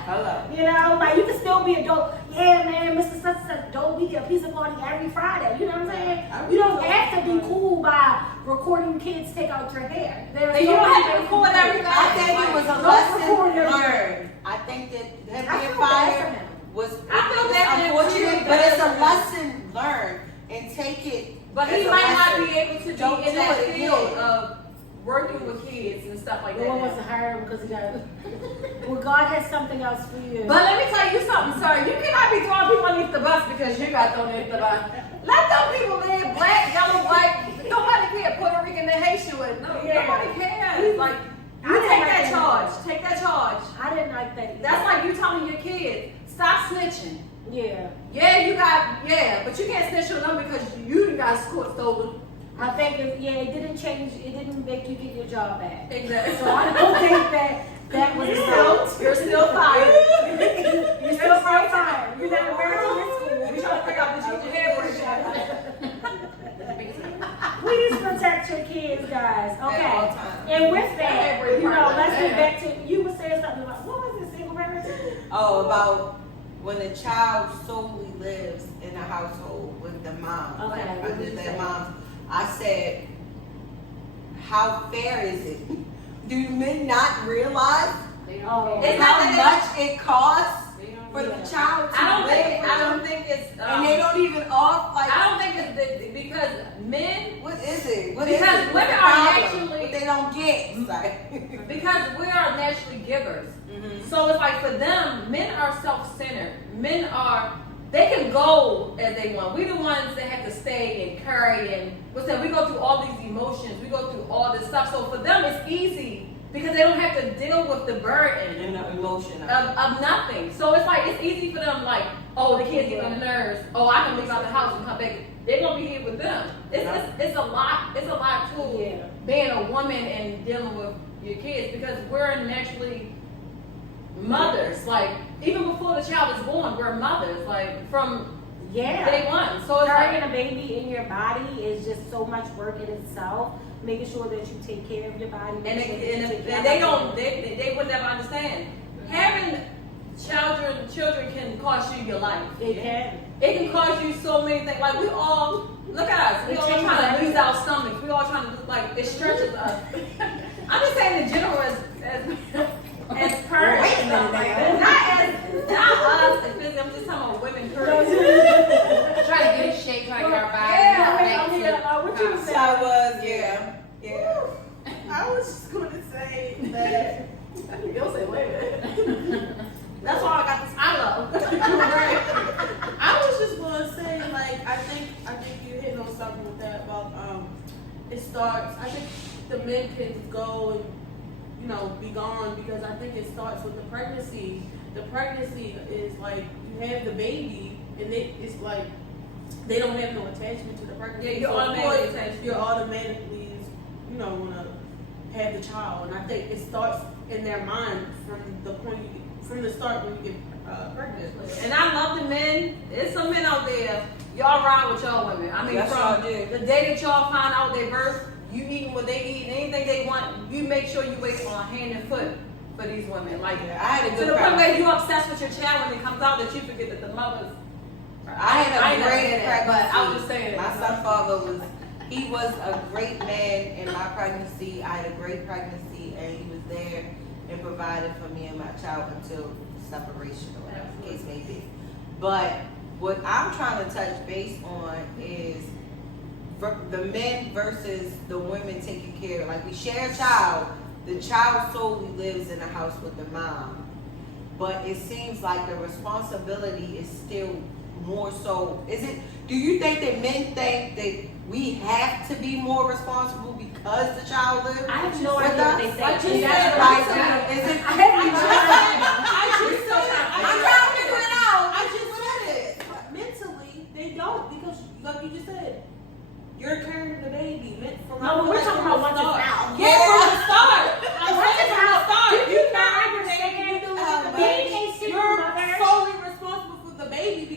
Hello. You know, like you can still be a dope. Yeah, man, Mr. Such and Such, dope. We get a pizza party every Friday. You know what I'm saying? You don't have to be cool by recording kids take out your hair. There's And you so don't many have to ways record do it. everything. I think it was a Don't lesson record your- learned. I think that him I being feel bad for fired him. was I feel bad for him unfortunate, too, but it's a because- lesson learned, and take it. But as he a might not lesson. be able to Don't be in do that it field again. of working with kids and stuff like No one wants that. to hire him because he got. Well, God has something else for you. But let me tell you something, sir. You cannot be throwing people underneath the bus because you got thrown underneath the bus. Let them people live, black, yellow, white. Nobody cares. Puerto Rican, and Haitian. No, Yeah. nobody cares. Like, I you didn't take like that that. charge. Take that charge. I didn't like that. Either. That's like you telling your kid, stop snitching. Yeah. Yeah, but you can't snitch on them because you got court stolen. I think it didn't change. It didn't make you get your job back. Exactly. So I don't think that was You're still fired. You're still fired. You're not American school. We trying to figure out the ginger hair braid. Please protect your kids, guys. At all Okay. times. And with that, Every you know, part of let's get that. back to you were saying something about what was it, single parent? Oh, about when a child solely lives in a household with the mom, Okay, like what under did you their say? mom. I said, how fair is it? Do men not realize Oh, It's how not much it costs for Yeah. the child to I live with don't them? think it's. And they don't even off like. I don't think it's because men. What is it? What Because is it? What's women the are problem? naturally- What they don't get. It's like, Because we are naturally givers. Mhm. So it's like for them, men are self-centered. Men are, they can go as they want. We the ones that have to stay and carry and what's that? We go through all these emotions. We go through all this stuff. So for them, it's easy because they don't have to deal with the burden and the emotion of it. of nothing. So it's like, it's easy for them like, oh, the kids get on the nerves. Oh, I can leave out the house and come back. They're going to be here with them. It's a lot to Yeah. being a woman and dealing with your kids because we're naturally mothers. Like, even before the child is born, we're mothers. Like, from yeah. day one. So it's Carrying like, a baby in your body is just so much work in itself. Making sure that you take care of your body. and making sure that you take care they of don't, your- they would never understand. Having children can cost you your life. It can. It can cause you so many things. Like we all, look at us. We It all changes trying to everything. lose our stomachs. We all trying to do, like, it stretches us. I'm just saying in general as parents. Wait a minute stuff like now. that. Not us. I'm just talking about women. Trying to get in shape, trying to get our body back what you to was saying? I was, yeah. I was just going to say that. You'll say, wait a minute. That's why I got this I love. I was just going to say, like, I think you hit on something with that about it starts. I think the men can go and be gone because I think it starts with the pregnancy. The pregnancy is like you have the baby and it's like they don't have no attachment to the pregnancy. Yeah, you're So, of automatically course, attached. You're automatically want to have the child, and I think it starts in their mind from the start when you get pregnant. And I love the men. There's some men out there. Y'all ride with y'all women. I mean, Yes, from y'all do. the day that y'all find out their birth, you eating what they eat, anything they want, you make sure you wait on hand and foot for these women. Like, Yeah, I had a to good the point pregnancy. where you obsessed with your child when it comes out that you forget that the mothers. I had I a ain't never great had that, pregnancy. but I was just saying. My stepfather he was a great man in my pregnancy. I had a great pregnancy, and he was there and provided for me and my child until separation or whatever the case may be. But what I'm trying to touch base on is the men versus the women taking care. Like, we share a child. The child solely lives in the house with the mom. But it seems like the responsibility is still more so. Do you think that men think that we have to be more responsible because the child lives I have no with idea what they us? say. Like you And said, that's what like, I'm saying. is it? I have no idea. I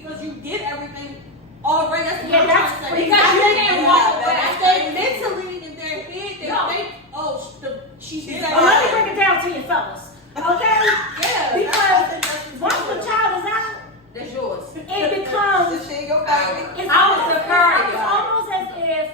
because you did everything already. That's what Yeah, I'm that's trying to say. because you can't walk away. They mentally in their head, they No. think, oh, she did Well, let me that. break it down to you fellas, okay? Yeah, Because once the child is out, that's yours. it becomes This shit your baby. it's I was almost, a parent. it's almost as if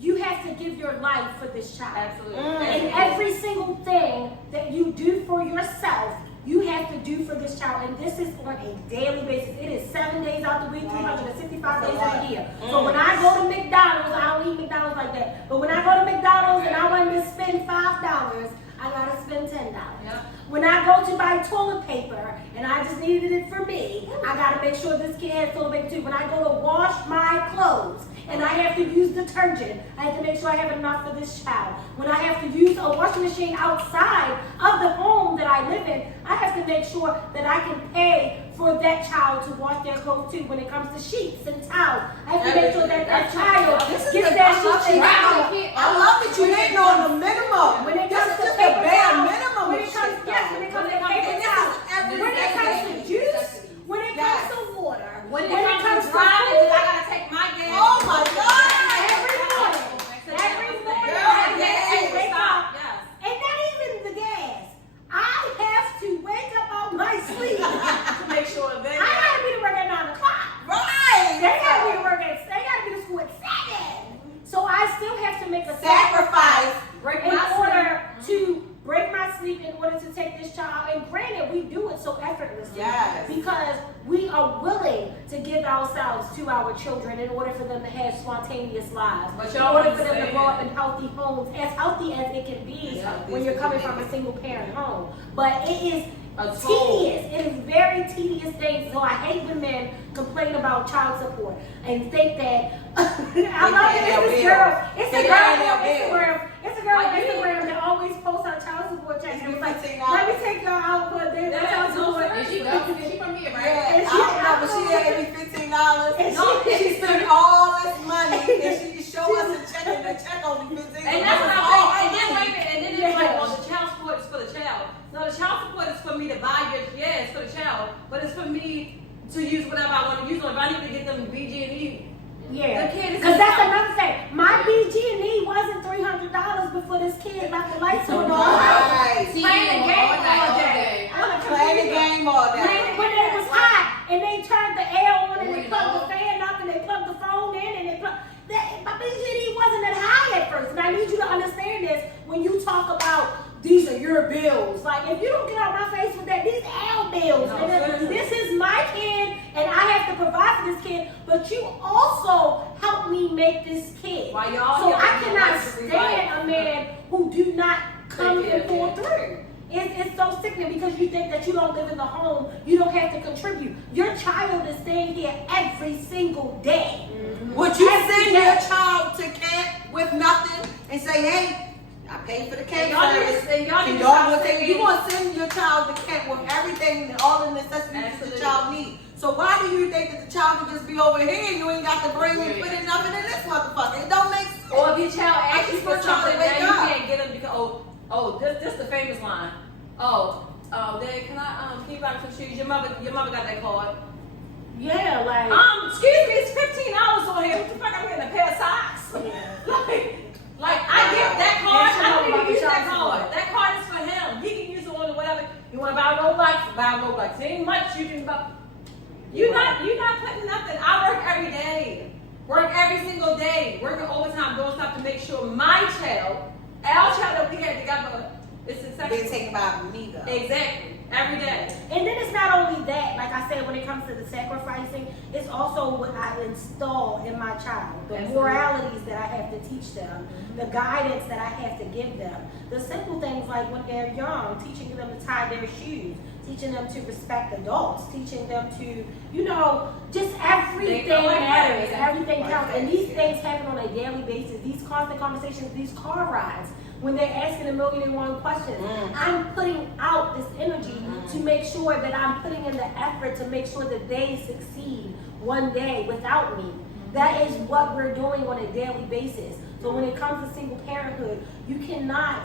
you have to give your life for this child. Absolutely. And every single thing that you do for yourself, you have to do for this child. And this is on a daily basis. It is 7 days out the week, 365 days of the year. So when I go to McDonald's, I don't eat McDonald's like that. But when I go to McDonald's and I want to spend $5, I gotta spend $10. Yeah. When I go to buy toilet paper and I just needed it for me, I gotta make sure this kid has toilet paper too. When I go to wash my clothes and I have to use detergent, I have to make sure I have enough for this child. When I have to use a washing machine outside of the home that I live in, I have to make sure that I can pay for that child to wash their clothes too. When it comes to sheets and towels, I have to make sure that that child gets that sheets and towels. I love that you ain't on the minimum. When it comes to This is just paper the bare towels, minimum when of it comes, shit, yes, though. when it comes to And paper this is towels, every when it comes to day. juice, when it comes Yes. to water, When it comes to food, driving, 'cause I gotta take my gas. Oh my God. every morning, every morning, Girl, I yes. have to wake up, Yes. and not even the gas. I have to wake up out my sleep. To make sure I they. gotta be to work at 9 o'clock. Right. They gotta be to work at. They gotta be to school at 7. So I still have to make a Sacrifice. Break in my order to break my sleep in order to take this child. And granted, we do it so effortlessly Yes. because we are willing to give ourselves to our children in order for them to have spontaneous lives. But In y'all order for them to understand. grow up in healthy homes, as healthy as it can be As healthy when as you're it coming can from be. a single parent home. But it is A toll. tedious. It is very tedious things. So I hate when men complain about child support and think that I love it. It's this girl. It's a They girl paying on their bills. Instagram. It's a girl on Like you. Instagram that always posts her child support check. It's And was like, $15. let me take y'all out for a day for That child is so support. serious. And she goes, she from here, right? Yeah, And I she- don't know, but she had me $15. And No, she- she spent all this money and she show us a check and the check only $15. And that's what I'm all saying. And then money. wait a minute, and then it's like, well, the child support is for the child. No, the child support is for me to buy your, yeah, it's for the child, but it's for me to use whatever I want to use. Or if I need to get them BG&E, Yeah, the kid is because that's young. another thing. My BG&E wasn't $300 before this kid left the lights on all Right. See, Playing the all game night, all all day. day. on the Play the computer. game all day. When it was hot and they turned the air on and they Turn it plugged the on. fan up and they plugged the phone in and they plugged my BG&E wasn't that high at first. And I need you to understand this when you talk about these are your bills. Like if you don't get out my face with that, these are bills. No, And this is my kid and I have to provide for this kid, but you also help me make this kid. While y'all So here I on your cannot luxury stand life. a man who do not come Take and care, pull yeah. through. It's so sickening because you think that you don't live in the home, you don't have to contribute. Your child is staying here every single day. Would you Every send day. your child to camp with nothing and say, hey, I paid for the camp And y'all service. need to- and y'all need And to y'all stop gonna saying- you gonna send your child to camp with everything, all the necessities that Absolutely. the child needs. So why do you think that the child can just be over here and you ain't got to bring and put in nothing in this motherfucker? It don't make sense. Or if your child asks you just for want y'all to something wake and you up. can't get them because this the famous line. Dad, can you buy me some shoes? Your mother got that card. Yeah, like Excuse me, it's $15 on here. What the fuck? I'm getting a pair of socks. like I get that card. I don't even use that card. That card is for him. He can use it on whatever. You want to buy a Rolex? Buy a Rolex. It ain't much you can buy. You're not putting nothing. I work every day. Work every single day. Working overtime, doing stuff to make sure my child, our child that we had together, is Being successful. taken by me though. Exactly. Every day. and then it's not only that, like I said, when it comes to the sacrificing, it's also what I install in my child. The Absolutely. moralities that I have to teach them, the guidance that I have to give them. The simple things like when they're young, teaching them to tie their shoes, teaching them to respect adults, teaching them to, just everything matters, everything counts. And these things happen on a daily basis. These constant conversations, these car rides, when they're asking 1,000,001 questions, I'm putting out this energy to make sure that I'm putting in the effort to make sure that they succeed one day without me. That is what we're doing on a daily basis. So when it comes to single parenthood, you cannot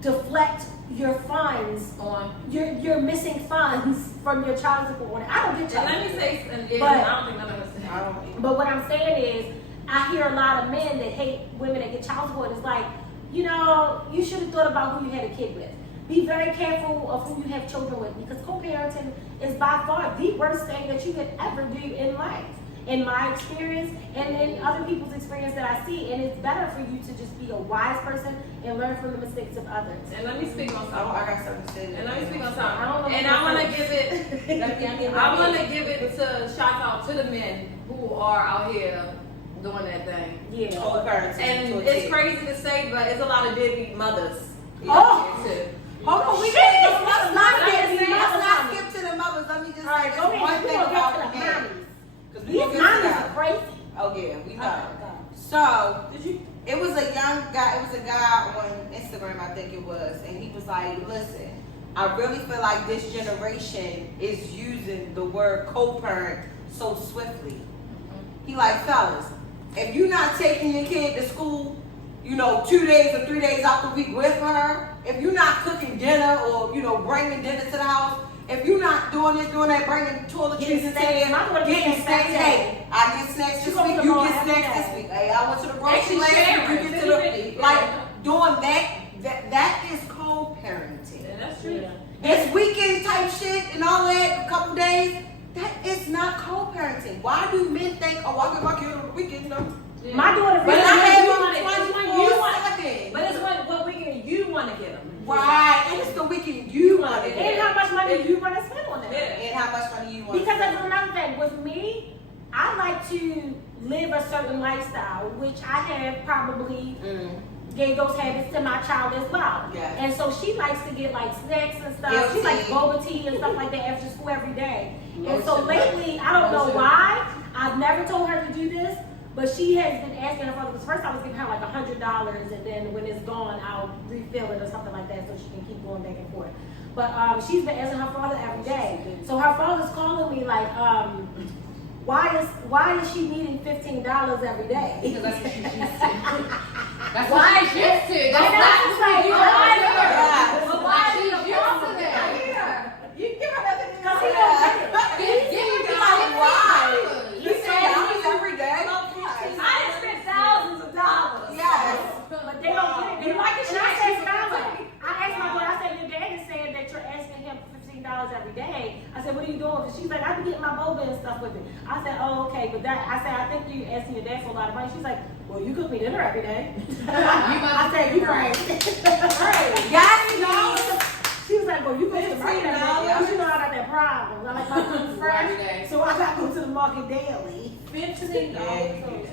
deflect your funds, On. your missing funds from your child support order. I don't get child And let me support. say, and But- I don't think none of us I don't. But what I'm saying is, I hear a lot of men that hate women that get child support. It's like, you know, you should have thought about who you had a kid with. Be very careful of who you have children with, because co-parenting is by far the worst thing that you could ever do in life. In my experience and in other people's experience that I see, and it's better for you to just be a wise person and learn from the mistakes of others. And let me speak on Oh, something. I got something to say. And let me speak on something. I don't know And what I want to that give it. I want to give it to shout out to the men who are out here doing that thing. Yeah. Co-parenting. And it's crazy to say, but it's a lot of deadbeat mothers. Oh! Too. Hold on, we Shit, can't. Let's not let's skip. not Let's not skip skip to the mothers. Let me just All right, say go this ahead. one You thing gonna get about to the the men. mommies. Because we These gonna get to mommies that. are crazy. Oh yeah, we know. Okay. So Did you? it was a young guy. It was a guy on Instagram, I think it was, and he was like, "Listen, I really feel like this generation is using the word co-parent so swiftly." He like, fellas, if you're not taking your kid to school, 2 days or 3 days out the week with her, if you're not cooking dinner or bringing dinner to the house, if you're not doing this, doing that, bringing toiletries Getting into snacks. there, My daughter getting gets snacks. snacks. Hey, I get snacks She this goes week. to You the mall get every snacks day. this week. Hey, I went to the grocery Actually last week. sharing. You get to Really, like yeah. doing that is co-parenting. Yeah, that's true. Yeah. This weekend type shit and all that, a couple days. That is not co-parenting. Why do men think, oh, I get my kid on the weekend? Yeah. My daughter But really I have you them want it. It's when you 24/7. But it's what weekend you want to get them. Right, and it's the weekend you want to Yeah. get. And how much money you want to spend on that? Yeah. And how much money you want Because to that's another thing. With me, I like to live a certain lifestyle, which I have probably gave those habits to my child as well. Yeah. And so she likes to get like snacks and stuff. Guilty. She likes boba tea and stuff like that after school every day. And so Lotion. lately, I don't know Lotion. why, I've never told her to do this, but she has been asking her father, because first I was giving her like $100, and then when it's gone, I'll refill it or something like that so she can keep going back and forth. But she's been asking her father every day. So her father's calling me like, why is she needing $15 every day? Because that's what she's used to. That's Why what she's used to. That's And not I'm just like, you why are. Yeah. But why she's used to that? You give her that. Because he don't get it. Give me Why? $5. You say every day. I done spent thousands of dollars. Yes. But they don't get it. You like it, And I she said, actually Skylar, feels like I asked my daughter, I said, your dad is saying that you're asking him $15 every day. I said, what are you doing? And she's like, I be getting my boba and stuff with it. I said, oh, okay. But I said, I think you're asking your dad for a lot of money. She's like, well, you cook me dinner every day. I said, you right. Yes, no. She was like, well, you go to the market every day. $15. Because you know I got that problem. I like my food Every fresh. day. So I got to go to the market daily. $15.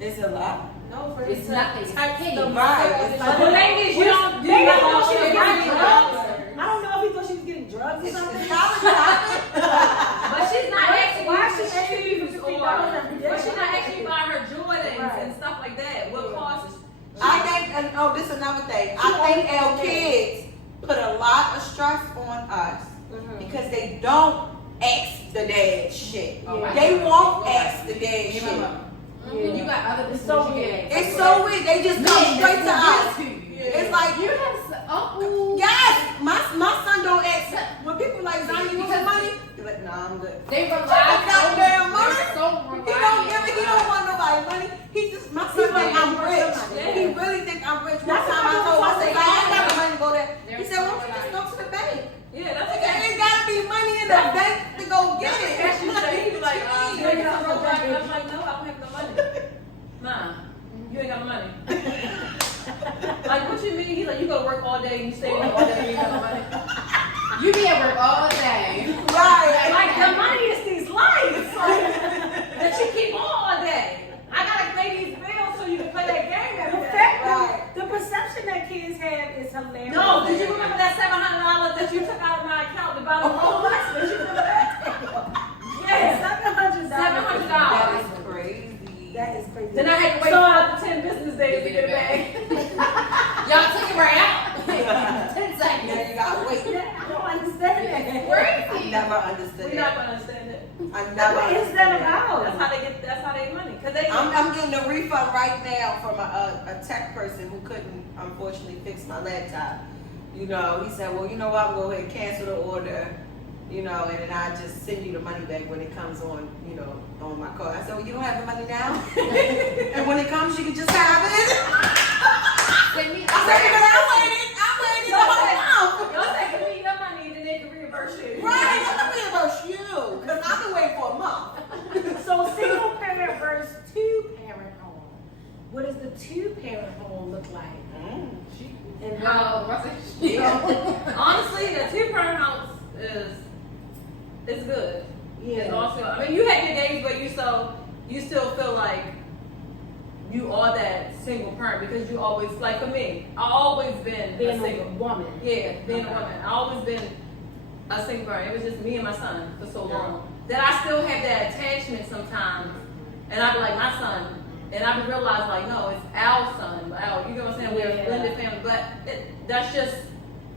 It's a lot. No, for It's nothing. It's paid. Right. Like, The thing is, you don't do Maybe that he thought she was all getting the drugs. time. I don't know if he thought she was getting drugs or It's something. college topic. But she's not asking Why you is she for asking you shoes for $15 or, every day? but she's not asking you to buy her Jordans Right. and stuff like that. What costs? I think, and this is another thing. I think our kids put a lot of stress on us because they don't ask the dad shit. Oh, my They God. won't ask the dad Give shit. them up. And you got other It's people so you weird. can It's so weird. They just come straight to us. It's like, You have uncle. yes, my son don't ask. When people like, Zion, you want some money? He's like, nah, I'm good. They rely Got goddamn on money. They're so He don't give it. He don't reliant. want nobody money. He just, my son think I'm rich. He really think I'm rich. One time I told him, I said, I ain't got the money to go there. He said, why don't you just go to the bank? Yeah, that's There okay. ain't gotta be money in the bank to go get it. That's what she said. He was like, What you you ain't mean? got no money. I'm like, no, I don't have no money. Nah, you ain't got no money. Like, what you mean? He's like, you go to work all day and you stay in all day and you ain't got no money. You be at work all day. Right. Like, the money is these lights that you keep on all day. I gotta pay these bills so you can play that game every day. Right. The perception that kids have is hilarious. No, did you remember that $700 that you took out of my account to buy the Rolex? Did you remember that? Yes, $700. $700. That is crazy. That is crazy. Then I had to wait 5 to 10 business days to get it back. Y'all took it right out. 10 seconds. Now you gotta wait. I don't understand that. I Crazy. never understood We're not that. gonna understand it. I never What is understood that That's about? how they get. That's how they get money. Cause they. I'm getting a refund right now from a tech person who couldn't, unfortunately, fix my laptop. you know, he said, well, you know what, I'm going to go ahead and cancel the order, you know, and then I just send you the money back when it comes on, you know, on my card. I said, well, you don't have the money now? And when it comes, you can just have it? Send me I said, because I waited the whole month. Y'all say give me your money, then they can reimburse you. Right, I'm going to reimburse you, because I've been waiting for a month. So single parent versus two parent home. What does the two parent home look like? And how? Honestly, the two-parent house is good. Yeah. It's also, I mean, you have your days where you still feel like you are that single parent because you always, like for me, I always been Being a single a woman. Yeah, being a woman. I always been a single parent. It was just me and my son for so long that I still have that attachment sometimes, and I be like my son. And I realized, like, no, it's our son, you know what I'm saying? We're a blended family, but that's just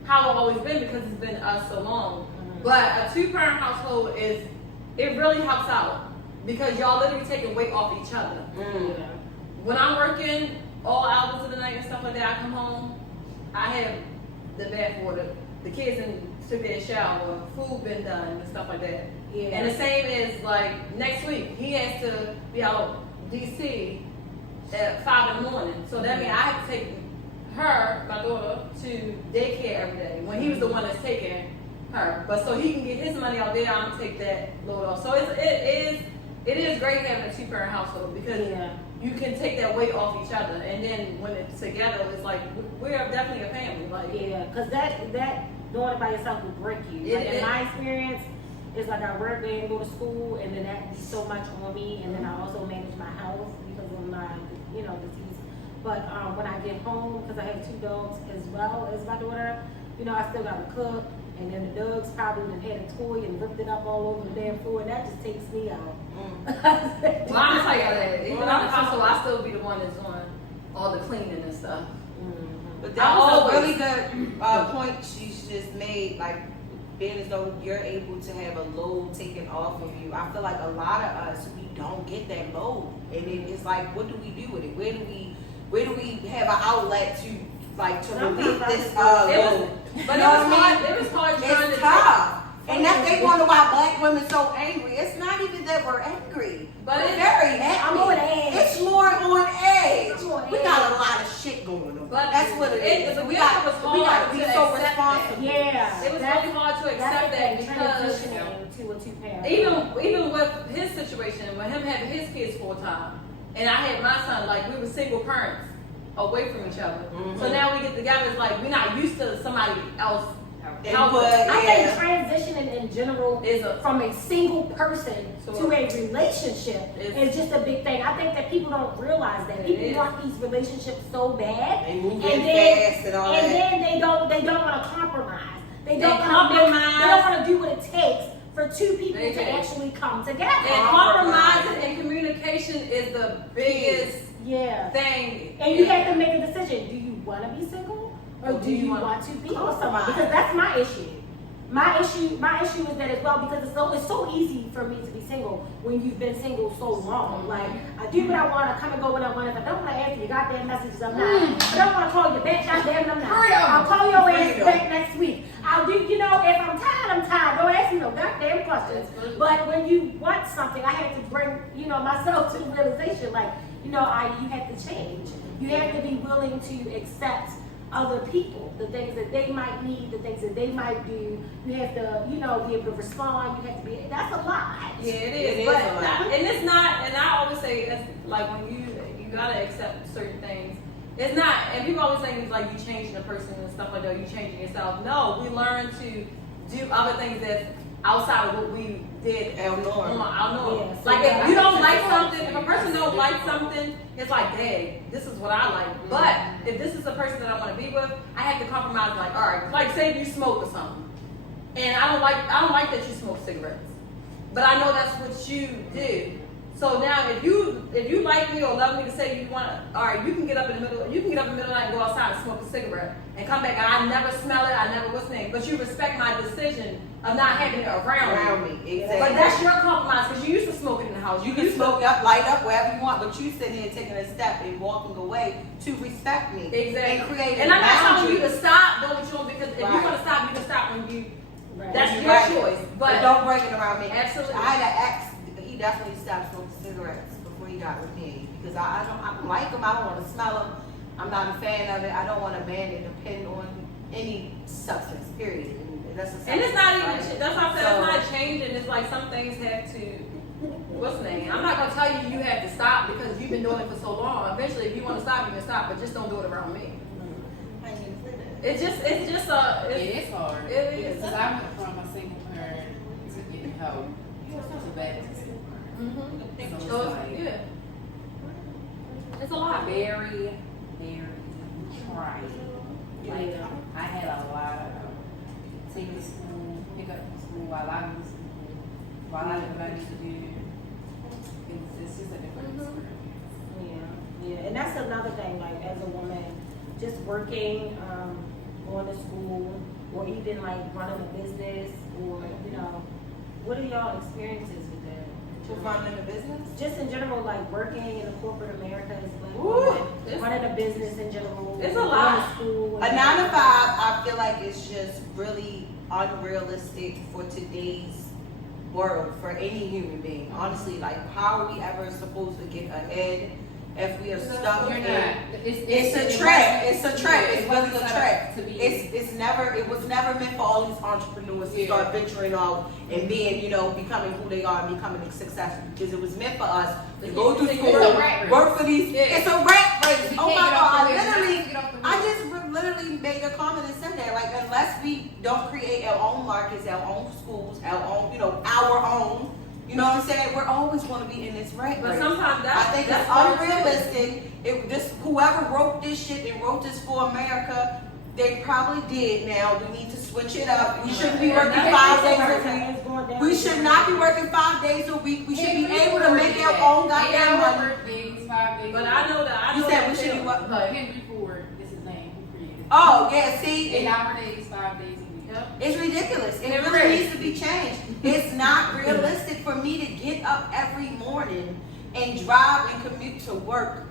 how I've always been because it's been us so long. Mm-hmm. But a two-parent household it really helps out because y'all literally taking weight off each other. Yeah. When I'm working all hours of the night and stuff like that, I come home, I have the bath water, the kids took their shower, food been done and stuff like that. Yeah. And the same is like next week, he has to be out DC at 5 in the morning. So that means I have to take her, my daughter, to daycare every day when he was the one that's taking her. But so he can get his money out there, I'm gonna take that load off. So it is great having a two-parent household because you can take that weight off each other. And then when it's together, it's like we're definitely a family. Like because that doing it by yourself will break you. Like in my experience, it's like I work and go to school, and then that be so much on me, and then I also manage my health because of my, disease. But when I get home, because I have two dogs as well as my daughter, I still got to cook, and then the dogs probably done had a toy and ripped it up all over the damn floor, and that just takes me out. Well, I'm tell you that. Even I'm also, I still be the one that's doing all the cleaning and stuff. But that was a really good point she just made, like being as though you're able to have a load taken off of you. I feel like a lot of us, we don't get that load, and it's like, what do we do with it? Where do we have an outlet to relieve this load? But it was hard trying It's to tough. And that's they wonder why black women so angry. It's not even that we're angry. But we're it's very happy. I'm on edge. It's more on edge. I'm on We edge. got a lot of shit going on. But That's what it is. it We was got hard to be to so accept responsible. Yeah. It was really hard to accept that because transitioning to a two-parent. even with his situation, with him having his kids full time, and I had my son, like we were single parents away from each other. So now we get together, it's like we're not used to somebody else. I think transitioning in general Is from a single person to a relationship is just a big thing. I think that people don't realize that people want these relationships so bad, They move and fast and all and that. then they don't want to compromise. They don't want to do what it takes for two people to actually come together. And compromising and communication is the biggest thing. And you have to make a decision. Do you want to be single? Or do you want to be with someone? Because that's my issue. My issue is that as well, because it's so easy for me to be single when you've been single so long. Like, I do what I want, I come and go when I want. If I don't want to answer your goddamn messages, I'm not. If I don't want to call you back, goddamn, I'm not. I'll call your ass back next week. I'll do, if I'm tired, I'm tired. Don't ask me no goddamn questions. But when you want something, I have to bring, myself to the realization, like, you have to change. You have to be willing to accept other people, the things that they might need, the things that they might do. You have to, be able to respond. You have to be. That's a lot. Yeah, it is. But a lot. And it's not. And I always say, it's like when you gotta accept certain things. It's not. And people always say it's like you changing a person and stuff like that. You changing yourself. No, we learn to do other things that's outside of what we did. Our norm. Yeah, so Like if you don't like something, if a person don't like something, it's like, dang, this is what I like. But if this is the person that I want to be with, I have to compromise. Like, all right, like say you smoke or something, and I don't like that you smoke cigarettes, but I know that's what you do. So now, if you like me or love me to say you want, all right, you can get up in the middle of the night and go outside and smoke a cigarette and come back and I never smell it, I never what's name, but you respect my decision of not having it around me. Exactly. But that's your compromise because you used to smoke it in the house. You can smoke up, light up, wherever you want, but you sitting here taking a step and walking away to respect me. Exactly. And creating And I'm not telling you boundaries. to stop, don't you? Because if you Right. want to stop, you can stop when you. Right. That's your Right. choice. But But don't break it around me. Absolutely. I had an ex, he definitely stopped smoking cigarettes before he got with me because I don't like them. I don't want to smell them. I'm not a fan of it. I don't want a man to depend on any substance. Period. And that's a and it's not even. right? That's what I'm saying. It's not changing. It's like some things have to. What's the name? I'm not gonna tell you you have to stop because you've been doing it for so long. Eventually, if you want to stop, you can stop, but just don't do it around me. I ain't even say that. It's just It is hard. It is. Because I went from a single parent to getting help to back to single parent. So So it's like yeah, it's a lot. very, very trying. Like Yeah. I had a lot of take me to school, pick up from school while I was in school, while I did what I need to do. It's just a different experience. Yeah, and that's another thing, like as a woman, just working, going to school, or even like running a business, or what are y'all experiences with that? To run in the business? Just in general, like working in the corporate America as a black Ooh, woman, it's- running a business in general, It's a going lot. to school. A 9 to 5, I feel like it's just really unrealistic for today's world for any human being. Honestly, like how are we ever supposed to get ahead if we are stuck You're in? not. It's a trap. It's a trap. It's really a wasn't set trap. up to be. It was never meant for all these entrepreneurs to start venturing out and being, becoming who they are and becoming successful. Because it was meant for us to go through It's school, a rat race. work for these. Yeah. It's a rat race. We Oh can't my get off God! the wheel. I just literally made a comment and said that. Like, unless we don't create our own markets, our own schools, our own, our own. You know what I'm saying? We're always going to be in this rat But race. sometimes I that's think that's it's hard too. unrealistic. Whoever wrote this shit and wrote this for America, they probably did. Now we need to switch it up. We shouldn't be working 5 days a week. We should not be working 5 days a week. We should be able to make our own goddamn money. Days, 5 days. But I know that. You said that we should be too. what? But Henry Ford is his name. He created it. Oh yeah, see, 8 hour days, 5 days a week. Yep. it's ridiculous. It It really is. needs to be changed. It's not realistic for me to get up every morning and drive and commute to work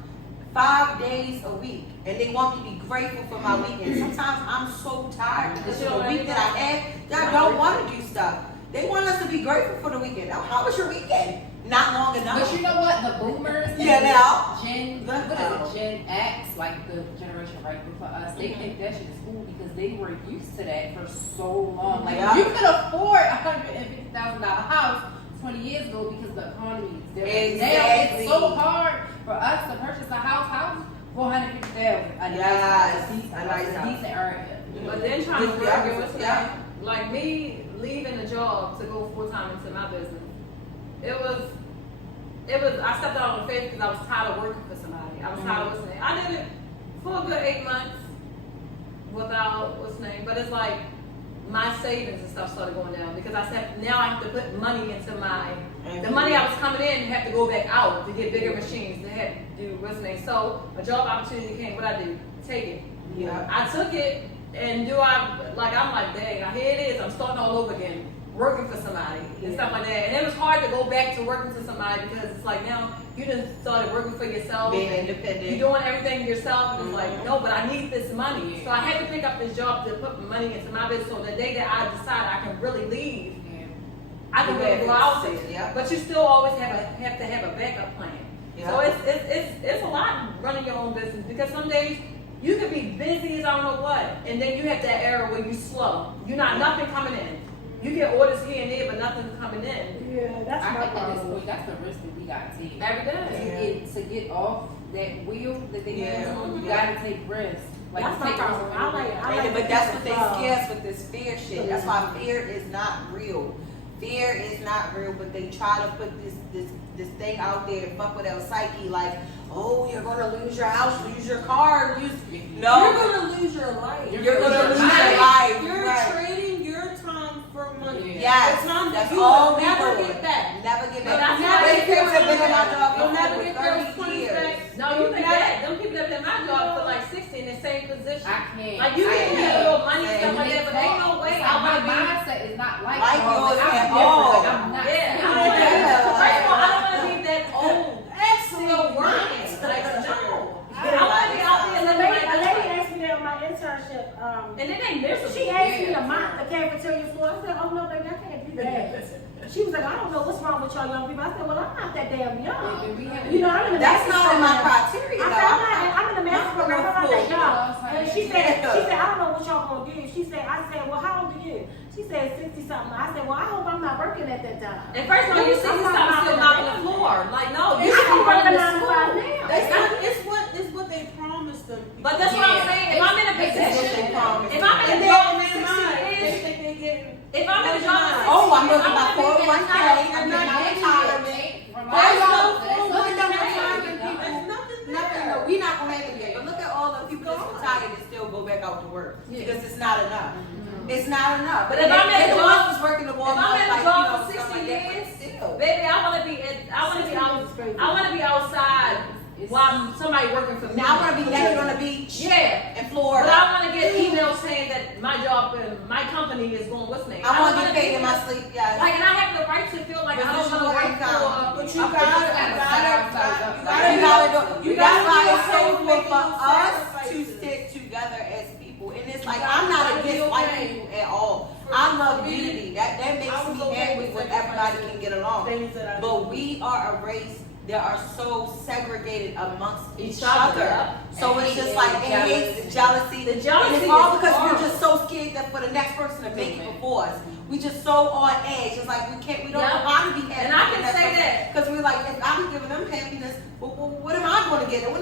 5 days a week. And they want me to be grateful for my weekend. Sometimes I'm so tired because of the week that I had that I don't want to do stuff. They want us to be grateful for the weekend. Now, how was your weekend? Not long enough. But you know what? The boomers and Yeah, now. what is it? Gen X, like the generation right before us, they think that shit is cool because they were used to that for so long. Like Yeah. you could afford $150,000 house 20 years ago because the economy is different. Now Exactly. it's so hard for us to purchase a house $450,000. Yes, A decent area. But then trying to work Yeah. and what's Yeah. like me leaving a job to go full time into my business. It was. I stepped out on faith because I was tired of working for somebody. I was tired of listening. I did it for a good 8 months without what's name, but it's like my savings and stuff started going down because I said now I have to put money into the money I was coming in have to go back out to get bigger machines to have to do what's name. So a job opportunity came. What I do? Take it. Yeah. I took it, and I'm like, dang, here it is. I'm starting all over again, working for somebody and stuff like that. And it was hard to go back to working for somebody because it's like now you just started working for yourself, Being and independent. you're doing everything yourself, and it's like, no, but I need this money. So I had to pick up this job to put money into my business. So the day that I decide I can really leave, I can really go out. Yeah. But you still always have to have a backup plan. Yeah. So it's a lot running your own business because some days you could be busy as I don't know what, and then you have that era where you slow. You're not nothing coming in. You get orders here and there, but nothing's coming in. Yeah, that's I my think at this problem. point, that's the risk that we got to take. Every day. To get off that wheel that they Yeah. have on, you Yeah. gotta take risks. That's my take problem. risks. I like But that's what they people scare us with this fear shit. That's why fear is not real. Fear is not real, but they try to put this thing out there and fuck with our psyche like, oh, you're gonna lose your house, lose your car, lose. No, You're gonna lose your life. you're gonna lose your life. You're Right. trading your time for money. Yes, It's not that's you all will we never do. get back. Never get But back. that's why They they people have been in my job You'll for never over get those 30 points years. back. No, you think that? Them people that been in my job for like 60 in the same position. I can't. Like you can get your money Same. stuff like that, but ain't no way I My want to be. mindset is not like Like yours. yours I'm at different. all. Like, I'm not. Yeah, I Yeah. don't wanna- first of all, I don't want to be that old, Absolutely. still working. Like no, I Yeah, want to be out there A living lady, my a lady life. asked me that on my internship. And it ain't miserable. She asked me to mop the cafeteria floor. I said, oh no, baby, I can't do that. She was like, I don't know what's wrong with y'all young people. I said, well, I'm not that damn young. You know, I'm in the That's master's not in my program. criteria, I though. said, I'm in the master's program. I'm not that young. And she said, Yeah. I don't know what y'all gonna do. She said, I said, well, how old are you? She said 60 something. I said, well, I hope I'm not working at that time. And first of all, you see, you stop still mopping the floor. Like no, you I should be can work running a the 9 to 5 school. now. It's what they promised them. But that's what I'm saying. If I'm in a position, if I'm in a job for 60 years, think they get. if I'm in a job for 60 Oh, I'm years, looking I at my want to be in 401k. I'm getting my retirement. There's no Look full at them retirement retirement people. people. There's nothing Nothing, there. no, we not gonna have it yet. But look at all the people that's retired that still go back out to work because it's not enough. It's not enough. But if I'm in a the job- ones who's working the If I'm in a like, job you know, for stuff 60 like that, years, but still. baby, I want to be outside while somebody working for me. Now I want to be naked on the beach Yeah. in But Florida. I want to get emails saying that my job and my company is going what's name. I want to don't get paid be in my sleep. Yeah. Like, and I have the right to feel like I don't want to work for. But you I'm gotta, You gotta do. you That's why gotta it's so do important for those us to sacrifices. stick together as people. And it's like You I'm not gotta be against white okay. people at all. I love unity. That makes I was me okay happy with when everybody sacrificing can get along. things that I But we are a race that are so segregated amongst each Each other. other. So And it's just hate like and hate, jealousy. The jealousy And it's all is because horrible. we're just so scared that for the next person to make it before us. We just so on edge. It's like we don't Yeah. know how to be happy. And I can say that. Because we're like, if I'm giving them happiness, what am I going to get? What